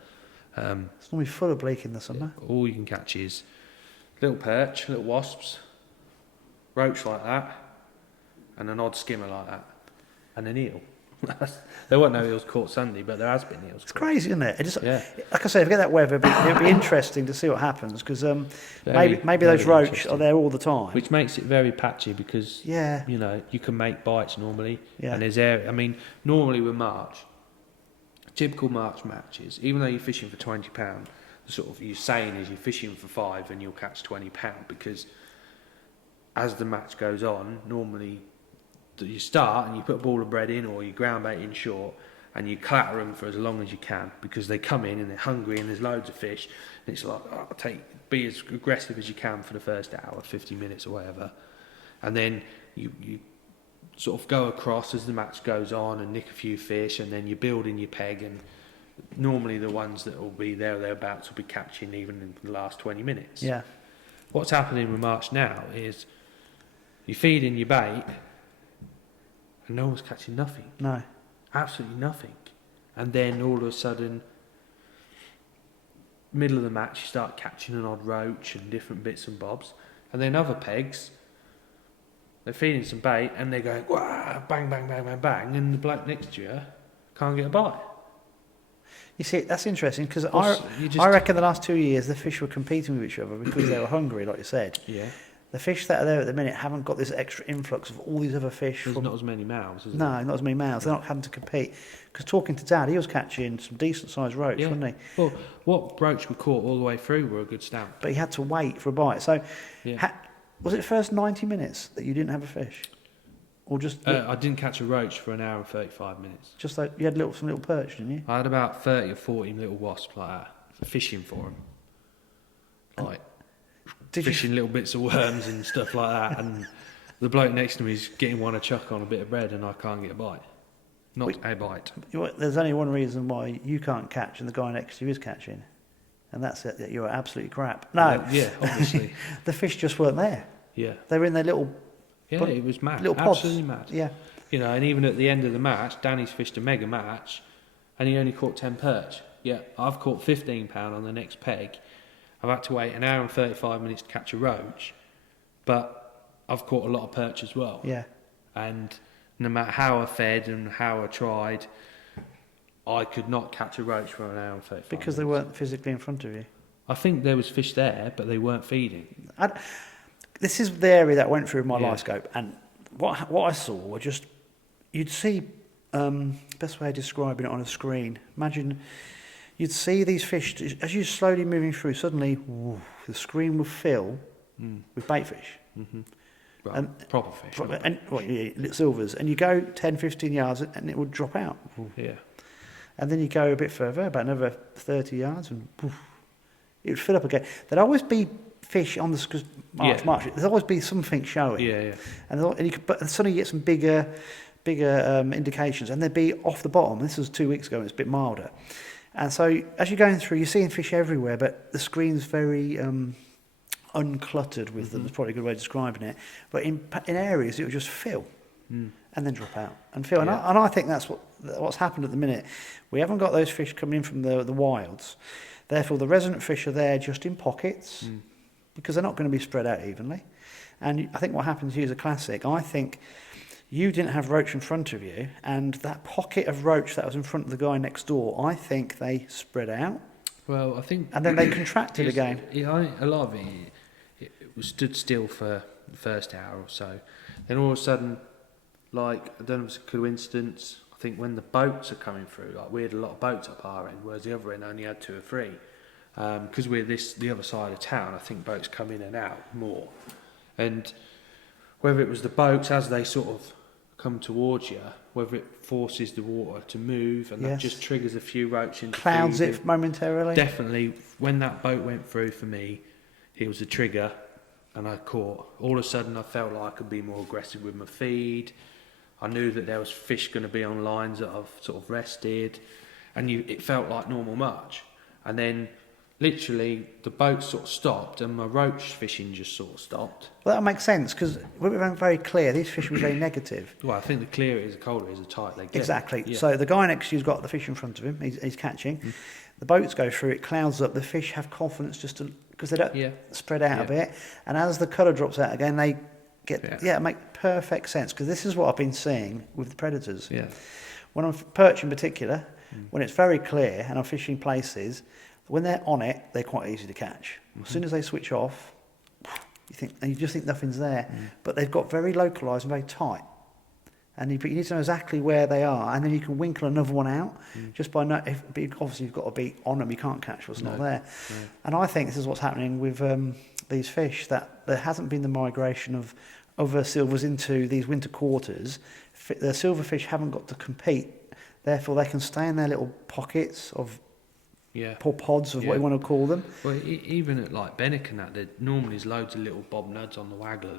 it's normally full of bleak in the summer. Yeah, all you can catch is little perch, little wasps, roach like that, and an odd skimmer like that, and an eel. There weren't no eels caught Sunday, but there has been eels. It's crazy, isn't it? Yeah. Like I say, forget that weather, but it'll be interesting to see what happens because maybe those roach are there all the time. Which makes it very patchy because you know, you can make bites normally, Yeah. and there's area. I mean, normally with March, typical March matches, even though you're fishing for £20, the sort of you're saying is you're fishing for £5 and you'll catch £20 because as the match goes on, normally you start and you put a ball of bread in or you ground bait in short and you clatter them for as long as you can because they come in and they're hungry and there's loads of fish and it's like, be as aggressive as you can for the first hour, 50 minutes or whatever, and then you sort of go across as the match goes on and nick a few fish and then you build in your peg, and normally the ones that will be there or thereabouts will be catching even in the last 20 minutes. Yeah. What's happening with March now is you feed in your bait and no one's catching nothing. No. Absolutely nothing. And then all of a sudden, middle of the match, you start catching an odd roach and different bits and bobs. And then other pegs, they're feeding some bait and they're going, wah, bang, bang, bang, bang, bang, and the bloke next to you can't get a bite. You see, that's interesting because I reckon the last 2 years the fish were competing with each other because they were hungry, like you said. Yeah. The fish that are there at the minute haven't got this extra influx of all these other fish. There's not as many mouths, is No, there? not as many mouths. They're not having to compete. Because talking to Dad, he was catching some decent-sized roach, wasn't he? Well, what roach we caught all the way through were a good stamp. But he had to wait for a bite. So, Yeah. was it the first 90 minutes that you didn't have a fish? Or just... I didn't catch a roach for an hour and 35 minutes. Just like you had some little perch, didn't you? I had about 30 or 40 little wasps like that, fishing for them. Like... fishing little bits of worms and stuff like that, and the bloke next to me is getting one a chuck on a bit of bread and I can't get a bite. A bite. There's only one reason why you can't catch and the guy next to you is catching, and that's it, that you're absolutely crap. No. Yeah, obviously. The fish just weren't there. Yeah. They were in their little... Yeah, it was mad. Little pods. Absolutely mad. Yeah. You know, and even at the end of the match, Danny's fished a mega match and he only caught 10 perch. Yeah, I've caught £15 on the next peg. I've had to wait an hour and 35 minutes to catch a roach, but I've caught a lot of perch as well. Yeah. And no matter how I fed and how I tried, I could not catch a roach for an hour and 35 minutes. Because they weren't physically in front of you. I think there was fish there, but they weren't feeding. This is the area that went through my live scope, and what I saw were just... You'd see... best way of describing it on a screen. Imagine... You'd see these fish, as you're slowly moving through, suddenly the screen would fill with bait fish. Mm-hmm. Well, proper fish. Silvers. And you go 10, 15 yards and it would drop out. Yeah. And then you go a bit further, about another 30 yards, and it would fill up again. There'd always be fish on the... Because March, there'd always be something showing. Yeah. But suddenly you get some bigger indications, and they'd be off the bottom. This was 2 weeks ago, and it's a bit milder. And so, as you're going through, you're seeing fish everywhere, but the screen's very uncluttered with them. That's probably a good way of describing it. But in areas, it would just fill and then drop out and fill. Yeah. And I think that's what's happened at the minute. We haven't got those fish coming in from the wilds. Therefore, the resident fish are there just in pockets because they're not going to be spread out evenly. And I think what happens here is a classic. I think... You didn't have roach in front of you, and that pocket of roach that was in front of the guy next door, I think they spread out. Well, I think... And then they contracted again. A lot of it was stood still for the first hour or so. Then all of a sudden, like, I don't know if it's a coincidence, I think when the boats are coming through, like we had a lot of boats up our end, whereas the other end only had 2 or 3. because we're the other side of town. I think boats come in and out more, and whether it was the boats as they sort of come towards you, whether it forces the water to move and that just triggers a few roach into clouds feeding. it momentarily. Definitely, when that boat went through for me, it was a trigger, and I caught. All of a sudden, I felt like I could be more aggressive with my feed. I knew that there was fish going to be on lines that I've sort of rested, and it felt like normal March. And then, literally, the boat sort of stopped, and my roach fishing just sort of stopped. Well, that makes sense, because we were very clear. These fish were very negative. Well, I think the clearer it is, the colder it is, the tighter they get. Exactly. Yeah. So the guy next to you's got the fish in front of him. He's catching. The boats go through. It clouds up. The fish have confidence just because they don't spread out a bit. And as the colour drops out again, they get it makes perfect sense, because this is what I've been seeing with the predators. Yeah. When I'm perch in particular, when it's very clear and I'm fishing places, when they're on it, they're quite easy to catch. As soon as they switch off, you just think nothing's there. But they've got very localised and very tight. And you need to know exactly where they are, and then you can winkle another one out just by obviously you've got to be on them. You can't catch what's not there. No. And I think this is what's happening with these fish, that there hasn't been the migration of other silvers into these winter quarters. The silverfish haven't got to compete, therefore they can stay in their little pockets of poor pods of what you want to call them. Well, even at like Benwick and that, there normally is loads of little bob nuds on the waggler.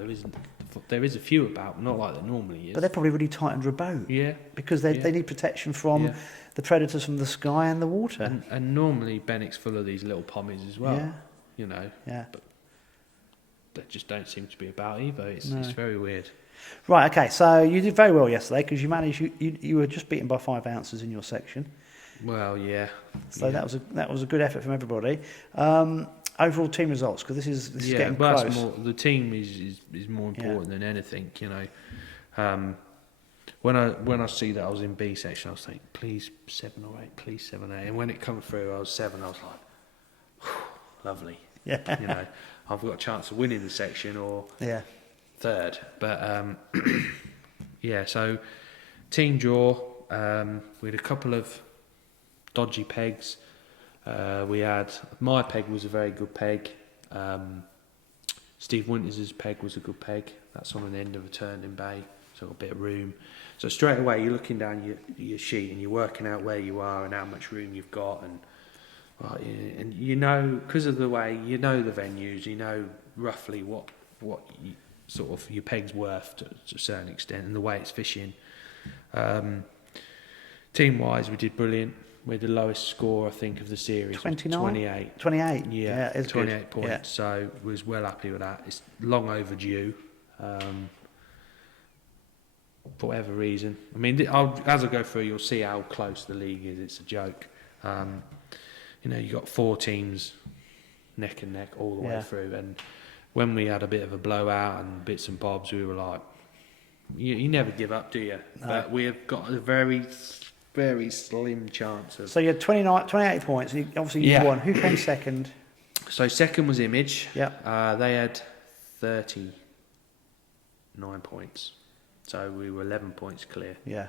There is a few about, not like there normally is. But they're probably really tight under a boat. Yeah. Because they need protection from the predators from the sky and the water. And normally Benwick's full of these little pommies as well. Yeah. You know. Yeah. But they just don't seem to be about either. It's very weird. Right, okay, so you did very well yesterday, because you managed, you were just beaten by 5 ounces in your section. Well, yeah. So that was a good effort from everybody. Overall team results, because this is getting close. The team is more important than anything, you know. When I see that I was in B section, I was thinking, please 7 or 8, please 7 or 8. And when it come through, I was 7. I was like, lovely. Yeah. You know, I've got a chance of winning the section or third. But so team draw. We had a couple of dodgy pegs. My peg was a very good peg. Steve Winters' peg was a good peg. That's on the end of a turning bay, so got a bit of room. So straight away you're looking down your sheet and you're working out where you are and how much room you've got, and you know, because of the way you know the venues, you know roughly what you, sort of your peg's worth to a certain extent, and the way it's fishing. Team wise, we did brilliant. We had the lowest score, I think, of the series. 28. 28? Yeah, it's 28 good. points. Yeah. So was well happy with that. It's long overdue. For whatever reason. I mean, as I go through, you'll see how close the league is. It's a joke. You know, you got 4 teams neck and neck all the way through. And when we had a bit of a blowout and bits and bobs, we were like, you never give up, do you? No. But we have got a very, very slim chance of... So you had 28 points, and you won. Who came second? So second was Image. Yep. They had 39 points. So we were 11 points clear. Yeah.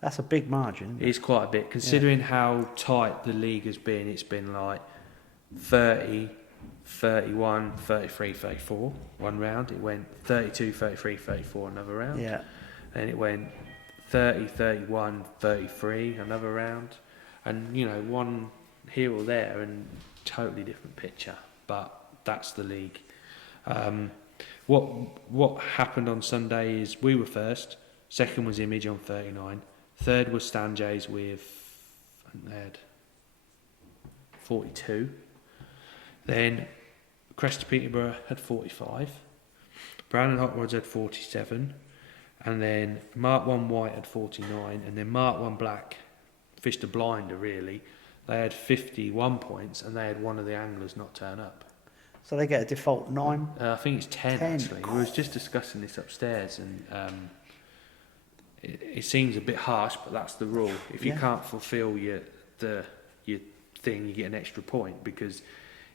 That's a big margin. It's quite a bit. Considering how tight the league has been, it's been like 30, 31, 33, 34 one round. It went 32, 33, 34 another round. Yeah. And it went 30, 31, 33 another round. And, you know, one here or there and totally different picture. But that's the league. What happened on Sunday is we were first. Second was Image on 39. Third was Stanjays with, I think they had 42. Then Crest of Peterborough had 45. Brown and Hot Rods had 47. And then Mark 1 White had 49. And then Mark 1 Black fished a blinder, really. They had 51 points, and they had one of the anglers not turn up. So they get a default 9? I think it's 10 actually. We was just discussing this upstairs, and it seems a bit harsh, but that's the rule. If you can't fulfil your thing, you get an extra point, because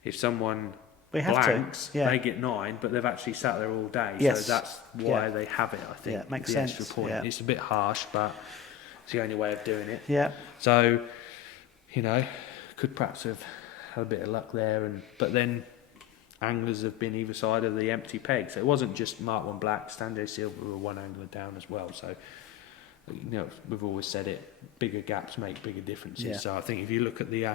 if someone blanks, they get 9, but they've actually sat there all day. Yes. So that's why they have it, I think. Yeah, it makes the sense. Extra point. Yeah. It's a bit harsh, but it's the only way of doing it. Yeah. So, you know, could perhaps have had a bit of luck there, but then anglers have been either side of the empty peg, so it wasn't just Mark 1 Black. Stanley Silver were one angler down as well. So we've always said it, bigger gaps make bigger differences. Yeah. So I think if you look at the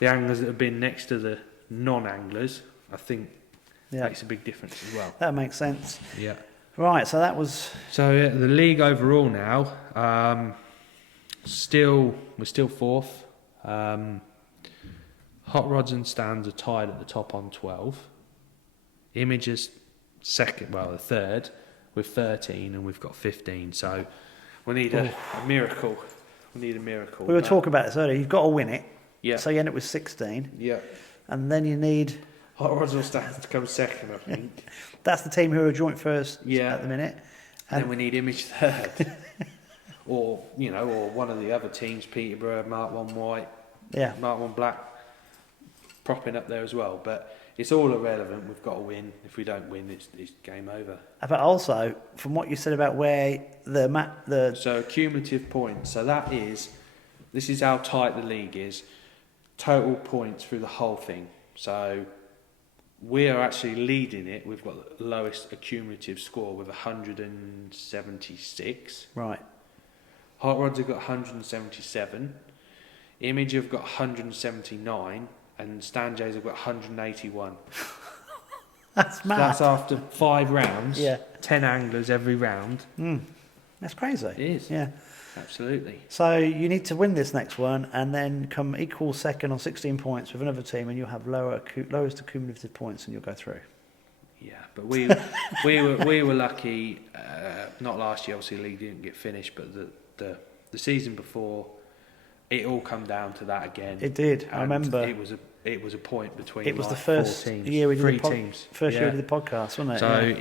anglers that have been next to the non-anglers, I think makes a big difference as well. That makes sense. Yeah. Right, so that was... So the league overall now, we're still fourth. Hot Rods and Stands are tied at the top on 12. Image is the third with 13, and we've got 15. So we need a miracle. We need a miracle. We were talking about this earlier. You've got to win it. Yeah. So you end up with 16. Yeah. And then you need... Hot Rods and Stands to come second, I think. That's the team who are joint first at the minute. And then we need Image third. or one of the other teams, Peterborough, Mark 1 White, Mark 1 Black, propping up there as well. But it's all irrelevant. We've got to win. If we don't win, it's game over. But also, from what you said about where So cumulative points. So this is how tight the league is. Total points through the whole thing. So we are actually leading it. We've got the lowest accumulative score with 176. Right. Hot Rods have got 177. Image have got 179. And Stanjays have got 181. That's mad. That's after 5 rounds. Yeah. 10 anglers every round. That's crazy. It is. Yeah. Absolutely. So you need to win this next one and then come equal second on 16 points with another team, and you'll have lowest accumulative points, and you'll go through. Yeah, but we were lucky. Not last year, obviously, the league didn't get finished, but the season before, it all come down to that again. It did. I remember. It was a point between. It was the first 4 teams, year we did 3 teams. First year we did the podcast, wasn't it? So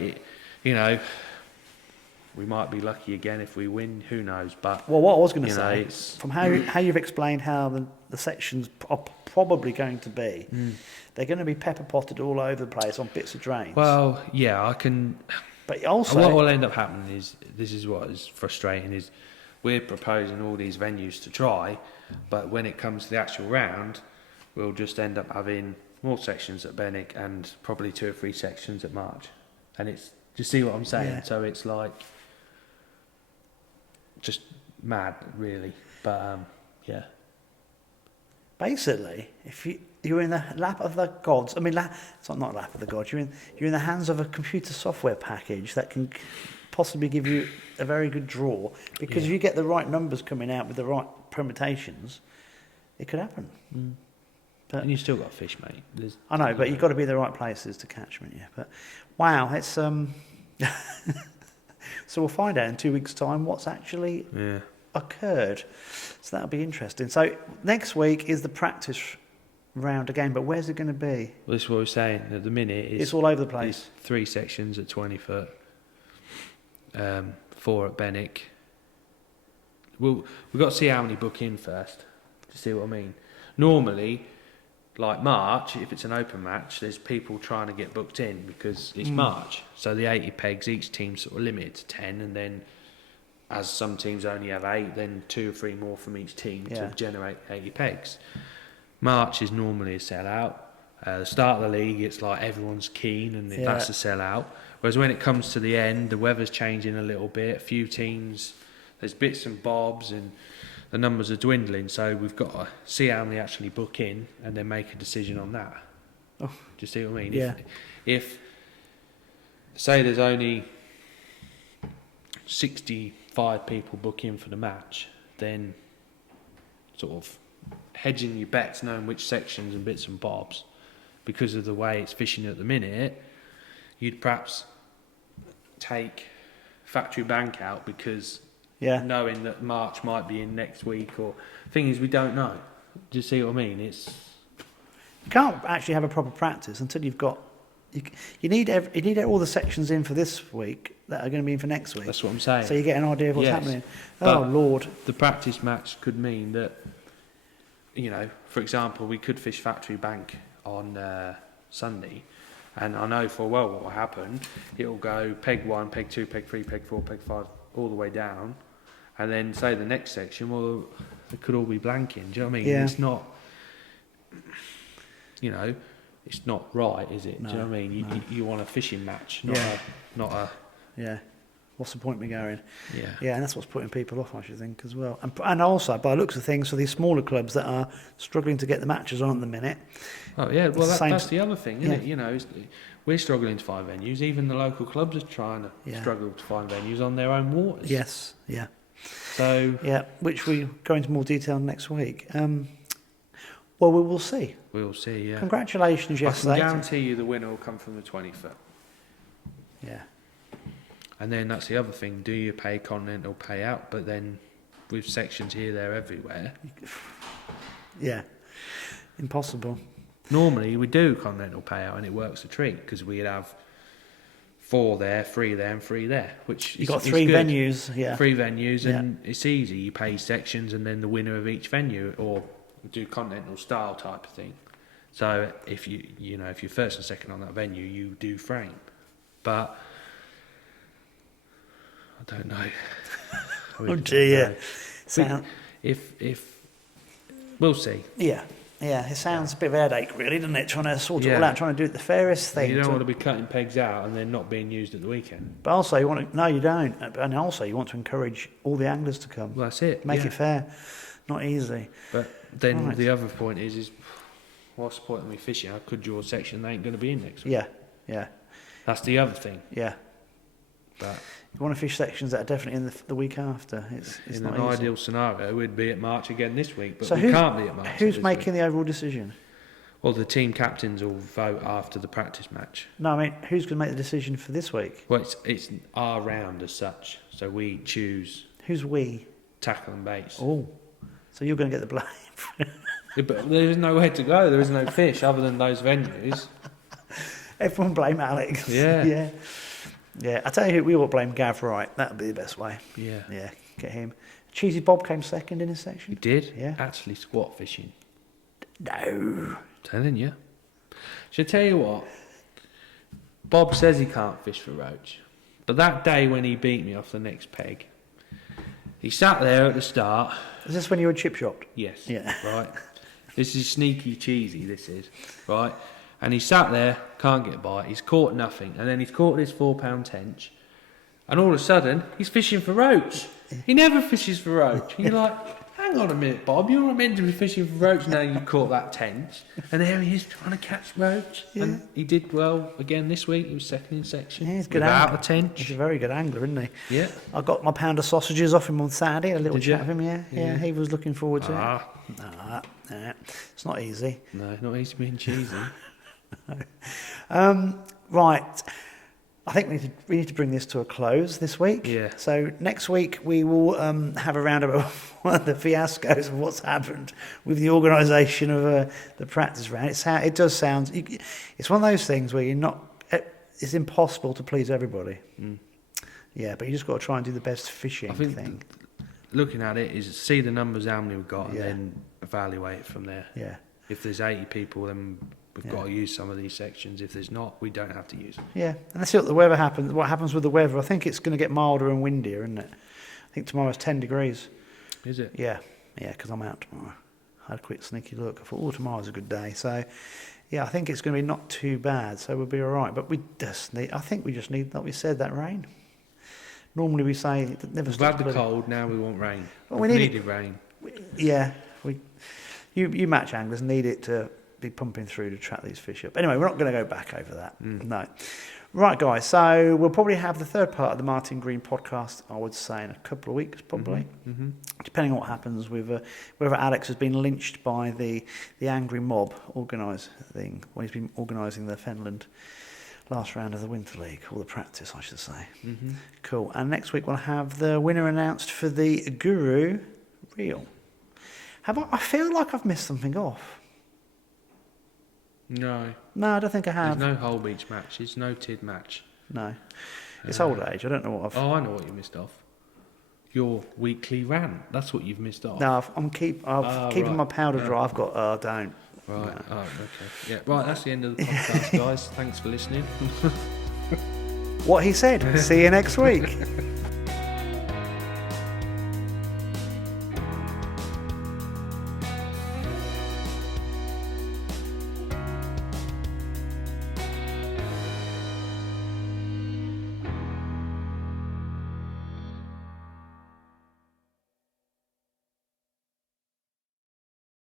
we might be lucky again if we win. Who knows? But what I was going to say, from how you've explained how the sections are probably going to be, they're going to be pepper potted all over the place on bits of drains. Well, yeah, I can. But also, what will end up happening is, this is what is frustrating, is we're proposing all these venues to try, but when it comes to the actual round, we'll just end up having more sections at Benwick and probably 2 or 3 sections at March. And it's, do you see what I'm saying? Yeah. So it's like just mad, really. But basically, if you're in the lap of the gods, I mean, it's not lap of the gods. You're in the hands of a computer software package that can possibly give you a very good draw, because if you get the right numbers coming out with the right permutations, it could happen. But, and you still got fish, mate. I know, but you've got to be in the right places to catch them. Yeah, but wow, it's So we'll find out in 2 weeks' time what's actually occurred. So that'll be interesting. So next week is the practice round again, but where's it going to be? Well, this is what we're saying. At the minute, it's all over the place. 3 sections at 20 foot, 4 at Benwick. We've got to see how many book in first, to see what I mean. Normally, like March, if it's an open match, there's people trying to get booked in because it's March. So the 80 pegs, each team's sort of limited to 10, and then as some teams only have 8, then 2 or 3 more from each team to generate 80 pegs. March is normally a sellout. The start of the league, it's like everyone's keen, and that's a sellout. Whereas when it comes to the end, the weather's changing a little bit. A few teams, there's bits and bobs, and the numbers are dwindling. So we've got to see how many actually book in, and then make a decision on that. Do you see what I mean? Yeah. If say there's only 65 people book in for the match, then sort of hedging your bets, knowing which sections and bits and bobs, because of the way it's fishing at the minute, you'd perhaps take Factory Bank out, because knowing that March might be in next week, or thing is, we don't know. Do you see what I mean? You can't actually have a proper practice until you've got. You need all the sections in for this week that are going to be in for next week. That's what I'm saying. So you get an idea of what's happening. Oh Lord! The practice match could mean that, for example, we could fish Factory Bank on Sunday, and I know for what will happen. It'll go peg 1, peg 2, peg 3, peg 4, peg 5, all the way down, and then say the next section, well, it could all be blanking. Do you know what I mean? Yeah. It's not. it's not right, is it? No, do you know what I mean? You want a fishing match, not a. Yeah. What's the point of me going? Yeah. Yeah, and that's what's putting people off, I should think, as well. And also, by the looks of things, for these smaller clubs that are struggling to get the matches on at the minute. Oh, yeah, well, that's the other thing, isn't Yeah. it? We're struggling to find venues. Even the local clubs are trying to struggle to find venues on their own waters. Yes, yeah. So... Yeah, which we go into more detail next week. Well, we will see. We'll see, yeah. Congratulations yesterday. I can guarantee you the winner will come from the 20-foot. Yeah. And then that's the other thing. Do you pay continental payout? But then with sections here, there, everywhere. Yeah. Impossible. Normally we do continental payout and it works a treat because we'd have 4 there, 3 there and 3 there. Which You've got 3 venues, yeah. 3 venues and it's easy. You pay sections and then the winner of each venue or do continental style type of thing. So if if you're first and second on that venue, you do frame. But I don't know. Oh dear. If we'll see. Yeah. Yeah, it sounds a bit of a headache, really, doesn't it? Trying to sort it all out, trying to do it the fairest thing. You don't want to be cutting pegs out and then not being used at the weekend. But also, you want to... No, you don't. And also, you want to encourage all the anglers to come. Well, that's it. Make it fair. Not easy. But then the other point is what's the point of me fishing? I could draw a section that ain't going to be in next week. Yeah, yeah. That's the other thing. Yeah. But you want to fish sections that are definitely in the week after. It's in not an easy. ideal scenario, we'd be at March again this week, but so we can't be at March. Who's making the overall decision? Well, the team captains will vote after the practice match. No, I mean, who's going to make the decision for this week? Well, it's our round as such, so we choose. Who's we? Tackle and Bates. Oh, so you're going to get the blame. Yeah, but there is nowhere to go. There is no fish other than those venues. Everyone blame Alex. Yeah. Yeah. Yeah, I tell you who, we all blame Gav Wright. That would be the best way. Yeah. Yeah, get him. Cheesy Bob came second in his section. He did? Yeah. Actually squat fishing. No. Telling you. Should I tell you what? Bob says he can't fish for roach. But that day when he beat me off the next peg, he sat there at the start. Is this when you were chip shopped? Yes. Yeah. Right. This is sneaky cheesy, this is. Right. And he sat there, can't get a bite, he's caught nothing, and then he's caught this 4-pound tench, and all of a sudden, he's fishing for roach. He never fishes for roach. And you're like, hang on a minute, Bob, you're not meant to be fishing for roach now you caught that tench. And there he is trying to catch roach. Yeah. And he did well again this week, he was second in section. Yeah, he's a good without angler. a tench. He's a very good angler, isn't he? Yeah. I got my pound of sausages off him on Saturday, a little Did chat you? with him, yeah, he was looking forward to it. Nah, It's not easy. no, not easy being cheesy. Right, I think we need to bring this to a close this week. Yeah. So next week we will have a roundabout of one of the fiascos of what's happened with the organisation of the practice round. It does sound. It's one of those things where you're not. It's impossible to please everybody. Mm. Yeah, but you just got to try and do the best fishing thing. Looking at it is see the numbers, how many we've got, and then evaluate it from there. Yeah. If there's 80 people, then we've got to use some of these sections. If there's not, we don't have to use them. Yeah, and let's see what the weather happens. What happens with the weather? I think it's going to get milder and windier, isn't it? I think tomorrow's 10 degrees. Is it? Yeah, because I'm out tomorrow. I had a quick sneaky look. I thought, tomorrow's a good day. So, yeah, I think it's going to be not too bad. So we'll be all right. But we just need. I think we just need, like we said, that rain. Normally we say it never stops. We've had the cold. Now we want rain. Well, we needed rain. You match anglers need it to be pumping through to trap these fish up. Anyway, we're not going to go back over that. No. Right, guys. So we'll probably have the third part of the Martin Greene podcast, I would say, in a couple of weeks, probably. Mm-hmm. Depending on what happens with whether Alex has been lynched by the angry mob organising when he's been organising the Fenland last round of the Winter League, or the practice, I should say. Mm-hmm. Cool. And next week we'll have the winner announced for the Guru Reel. I feel like I've missed something off. No, I don't think I have. There's no whole beach match. There's no TID match. No. It's old age. I don't know what I've... Oh, I know what you missed off. Your weekly rant. That's what you've missed off. No, I'm keeping my powder dry. I've got... don't. Right. No. Oh, okay. Yeah. Right. That's the end of the podcast, guys. Thanks for listening. What he said. See you next week.